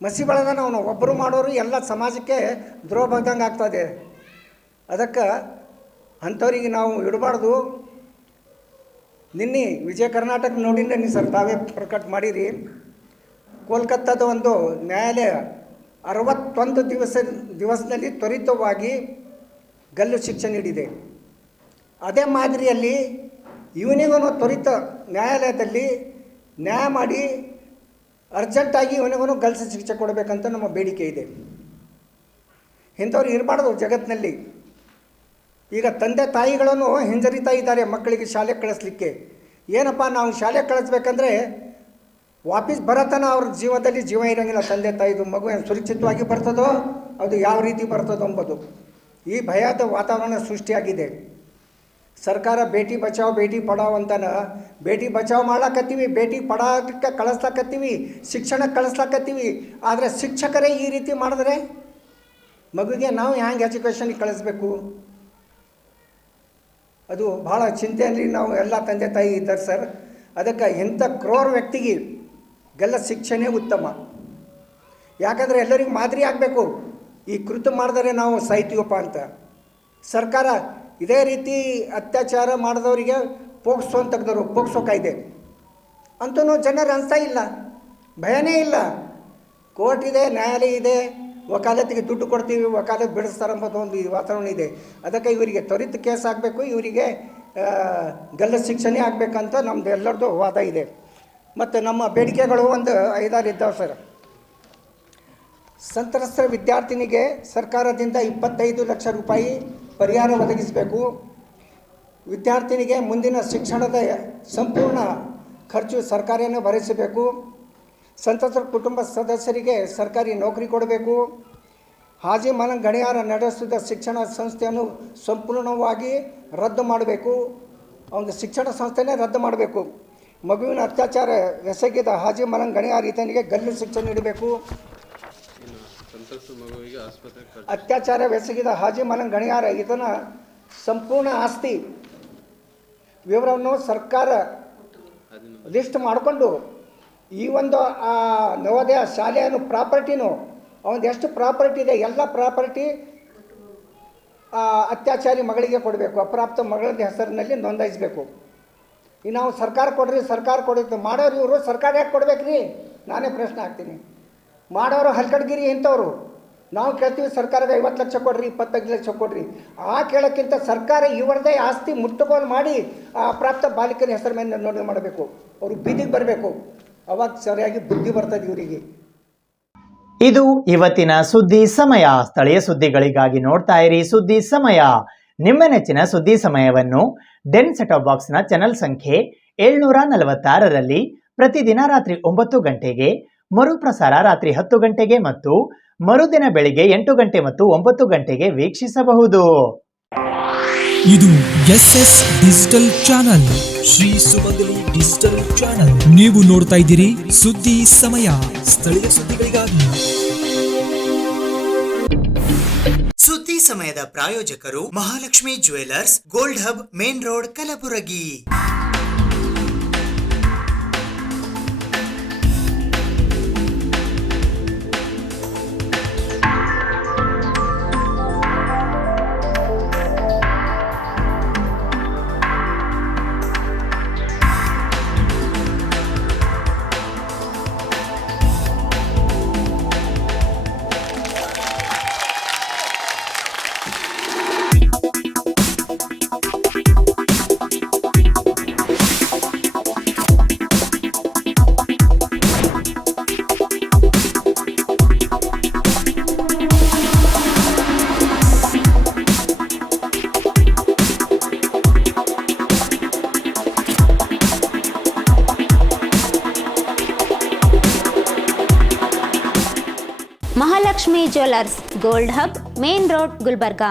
ಮಸಿ ಬೆಳೆದಾನ ಅವನು. ಒಬ್ಬರು ಮಾಡೋರು ಎಲ್ಲ ಸಮಾಜಕ್ಕೆ ದ್ರೋಹ ಬಗ್ದಂಗೆ ಆಗ್ತದೆ. ಅದಕ್ಕೆ ಅಂಥವ್ರಿಗೆ ನಾವು ಇಡಬಾರ್ದು. ನಿನ್ನೆ ವಿಜಯ ಕರ್ನಾಟಕ ನೋಡಿದ್ದೀನಿ ಸರ್, ತಾವೇ ಪ್ರಕಟ ಮಾಡಿರಿ. ಕೋಲ್ಕತ್ತಾದ ಒಂದು ನ್ಯಾಯಾಲಯ 61 ದಿವಸದಲ್ಲಿ ತ್ವರಿತವಾಗಿ ಗಲ್ಲು ಶಿಕ್ಷೆ ನೀಡಿದೆ. ಅದೇ ಮಾದರಿಯಲ್ಲಿ ಇವನಿಗೂ ತ್ವರಿತ ನ್ಯಾಯಾಲಯದಲ್ಲಿ ನ್ಯಾಯ ಮಾಡಿ ಅರ್ಜೆಂಟಾಗಿ ಇವನಿಗೂ ಗಲ್ಲು ಶಿಕ್ಷೆ ಕೊಡಬೇಕಂತ ನಮ್ಮ ಬೇಡಿಕೆ ಇದೆ. ಇಂಥವ್ರು ಇರಬಾರ್ದು ಜಗತ್ತಿನಲ್ಲಿ. ಈಗ ತಂದೆ ತಾಯಿಗಳನ್ನು ಹಿಂಜರಿತಾ ಇದ್ದಾರೆ ಮಕ್ಕಳಿಗೆ ಶಾಲೆಗೆ ಕಳಿಸ್ಲಿಕ್ಕೆ. ಏನಪ್ಪ, ನಾವು ಶಾಲೆಗೆ ಕಳಿಸ್ಬೇಕಂದ್ರೆ ವಾಪಸ್ ಬರತನ ಅವ್ರ ಜೀವದಲ್ಲಿ ಜೀವ ಇರೋಂಗಿಲ್ಲ. ತಂದೆ ತಾಯಿದು ಮಗು ಏನು ಸುರಕ್ಷಿತವಾಗಿ ಬರ್ತದೋ, ಅದು ಯಾವ ರೀತಿ ಬರ್ತದೋ ಎಂಬುದು ಈ ಭಯದ ವಾತಾವರಣ ಸೃಷ್ಟಿಯಾಗಿದೆ. ಸರ್ಕಾರ ಬೇಟಿ ಬಚಾವ್ ಬೇಟಿ ಪಡಾವ್ ಅಂತಾನೆ ಬೇಟಿ ಬಚಾವ್ ಮಾಡ್ಲಾಕತ್ತೀವಿ, ಬೇಟಿ ಪಡಾಕ್ಕೆ ಕಳಿಸ್ಲಾಕತ್ತೀವಿ, ಶಿಕ್ಷಣಕ್ಕೆ ಕಳಿಸ್ಲಾಕತ್ತೀವಿ. ಆದರೆ ಶಿಕ್ಷಕರೇ ಈ ರೀತಿ ಮಾಡಿದ್ರೆ ಮಗುಗೆ ನಾವು ಹ್ಯಾಂಗೆ ಎಜುಕೇಷನ್ಗೆ ಕಳಿಸ್ಬೇಕು? ಅದು ಭಾಳ ಚಿಂತೆಯಲ್ಲಿ ನಾವು ಎಲ್ಲ ತಂದೆ ತಾಯಿ ಇದ್ದಾರೆ ಸರ್. ಅದಕ್ಕೆ ಇಂಥ ಕ್ರೂರ ವ್ಯಕ್ತಿಗೆ ಗಲ್ಲ ಶಿಕ್ಷೆನೇ ಉತ್ತಮ. ಯಾಕಂದರೆ ಎಲ್ಲರಿಗೂ ಮಾದರಿ ಆಗಬೇಕು. ಈ ಕೃತ್ಯ ಮಾಡಿದರೆ ನಾವು ಸಾಯ್ತೀವಪ್ಪ ಅಂತ. ಸರ್ಕಾರ ಇದೇ ರೀತಿ ಅತ್ಯಾಚಾರ ಮಾಡಿದವರಿಗೆ ಪೋಕ್ಸೋ ಅಂತ ತೆಗೆದವರು, ಪೋಕ್ಸೋ ಕಾಯ್ದೆ ಅಂತೂ ಜನರು ಅನಿಸ್ತಾ ಇಲ್ಲ, ಭಯನೇ ಇಲ್ಲ. ಕೋರ್ಟ್ ಇದೆ, ನ್ಯಾಯಾಲಯ ಇದೆ, ವಕಾಲತ್ತಿಗೆ ದುಡ್ಡು ಕೊಡ್ತೀವಿ, ವಕಾಲತ್ ಬಿಡಿಸ್ತಾರಂಬುದು ಒಂದು ವಾತಾವರಣ ಇದೆ. ಅದಕ್ಕೆ ಇವರಿಗೆ ತ್ವರಿತ ಕೇಸ್ ಆಗಬೇಕು, ಇವರಿಗೆ ಗಲ್ಲದ ಶಿಕ್ಷೆನೇ ಆಗಬೇಕಂತ ನಮ್ಮದು ಎಲ್ಲರದ್ದು ವಾದ ಇದೆ. ಮತ್ತು ನಮ್ಮ ಬೇಡಿಕೆಗಳು ಒಂದು 5-6 ಇದ್ದಾವೆ ಸರ್. ಸಂತ್ರಸ್ತ ವಿದ್ಯಾರ್ಥಿನಿಗೆ ಸರ್ಕಾರದಿಂದ 25 ಲಕ್ಷ ರೂಪಾಯಿ ಪರಿಹಾರ ಒದಗಿಸಬೇಕು. ವಿದ್ಯಾರ್ಥಿನಿಗೆ ಮುಂದಿನ ಶಿಕ್ಷಣದ ಸಂಪೂರ್ಣ ಖರ್ಚು ಸರ್ಕಾರನೇ ಭರಿಸಬೇಕು. ಸಂತ್ರಸ್ತರ ಕುಟುಂಬ ಸದಸ್ಯರಿಗೆ ಸರ್ಕಾರಿ ನೌಕರಿ ಕೊಡಬೇಕು. ಹಾಜಿ ಮಲಂಗ್ ಗಣಿಯಾರ ನಡೆಸಿದ ಶಿಕ್ಷಣ ಸಂಸ್ಥೆಯನ್ನು ಸಂಪೂರ್ಣವಾಗಿ ರದ್ದು ಮಾಡಬೇಕು. ಒಂದು ಶಿಕ್ಷಣ ಸಂಸ್ಥೆನೇ ರದ್ದು ಮಾಡಬೇಕು. ಮಗುವಿನ ಅತ್ಯಾಚಾರ ಎಸಗಿದ ಹಾಜಿ ಮಲಂಗ್ ಗಣಿಯಾರ್ ಈತನಿಗೆ ಗಲ್ಲು ಶಿಕ್ಷೆ ನೀಡಬೇಕು. ಅತ್ಯಾಚಾರ ಎಸಗಿದ ಹಾಜಿ ಮಲಂಗ್ ಗಣಿಯಾರ ಈತನ ಸಂಪೂರ್ಣ ಆಸ್ತಿ ವಿವರವನ್ನು ಸರ್ಕಾರ ಲಿಸ್ಟ್ ಮಾಡಿಕೊಂಡು ಈ ಒಂದು ನವೋದಯ ಶಾಲೆಯನ್ನು ಪ್ರಾಪರ್ಟಿನೂ ಅವನದು ಎಷ್ಟು ಪ್ರಾಪರ್ಟಿ ಇದೆ ಎಲ್ಲ ಪ್ರಾಪರ್ಟಿ ಅತ್ಯಾಚಾರಿ ಮಗಳಿಗೆ ಕೊಡಬೇಕು. ಅಪ್ರಾಪ್ತ ಮಗಳ ಹೆಸರಿನಲ್ಲಿ ನೋಂದಾಯಿಸಬೇಕು. ಈಗ ನಾವು ಸರ್ಕಾರ ಕೊಡ್ರಿ ಮಾಡೋರು ಇವರು ಸರ್ಕಾರ ಯಾಕೆ ಕೊಡ್ಬೇಕು ರೀ? ನಾನೇ ಪ್ರಶ್ನೆ ಹಾಕ್ತೀನಿ. ಮಾಡೋರು ಹಲ್ಕಡ್ಗಿರಿ ಇಂಥವ್ರು. ನಾವು ಕೇಳ್ತೀವಿ ಸರ್ಕಾರಕ್ಕೆ 50 ಲಕ್ಷ ಕೊಡ್ರಿ, 25 ಲಕ್ಷ ಕೊಡ್ರಿ. ಕೇಳೋಕ್ಕಿಂತ ಸರ್ಕಾರ ಇವರದೇ ಆಸ್ತಿ ಮುಟ್ಟುಗೋಲು ಮಾಡಿ ಅಪ್ರಾಪ್ತ ಬಾಲಿಕನ ಹೆಸರ ಮೇಲೆ ನೋಂದಣಿ ಮಾಡಬೇಕು. ಅವರು ಬೀದಿಗೆ ಬರಬೇಕು. ಅವಾಗ ಸರಿಯಾಗಿ ಬುದ್ಧಿ ಬರ್ತದೆ ಇವರಿಗೆ. ಇದು ಇವತ್ತಿನ ಸುದ್ದಿ ಸಮಯ. ಸ್ಥಳೀಯ ಸುದ್ದಿಗಳಿಗಾಗಿ ನೋಡ್ತಾ ಇರಿ ಸುದ್ದಿ ಸಮಯ. ನಿಮ್ಮ ನೆಚ್ಚಿನ ಸುದ್ದಿ ಸಮಯವನ್ನು ಡೆನ್ ಸೆಟಾಪ್ ಬಾಕ್ಸ್ನ ಚಾನೆಲ್ ಸಂಖ್ಯೆ 746ರಲ್ಲಿ ಪ್ರತಿದಿನ ರಾತ್ರಿ 9 ಗಂಟೆಗೆ, ಮರುಪ್ರಸಾರ ರಾತ್ರಿ 10 ಗಂಟೆಗೆ ಮತ್ತು ಮರುದಿನ ಬೆಳಿಗ್ಗೆ 8 ಗಂಟೆ ಮತ್ತು 9 ಗಂಟೆಗೆ ವೀಕ್ಷಿಸಬಹುದು. ಇದು SS ಡಿಜಿಟಲ್ ಚಾನಲ್, ಶ್ರೀ ಸುಮಂಗಲಿ ಡಿಜಿಟಲ್ ಚಾನಲ್. ನೀವು ನೋಡ್ತಾ ಇದ್ದೀರಿ ಸುದ್ದಿ ಸಮಯ, ಸ್ಥಳೀಯ ಸುದ್ದಿಗಳಿಗಾಗಿ. ಸುದ್ದಿ ಸಮಯದ ಪ್ರಾಯೋಜಕರು Mahalakshmi jewellers, gold hub, main road, Kalaburagi. Mahalakshmi jewellers, gold hub, main road, Gulbarga.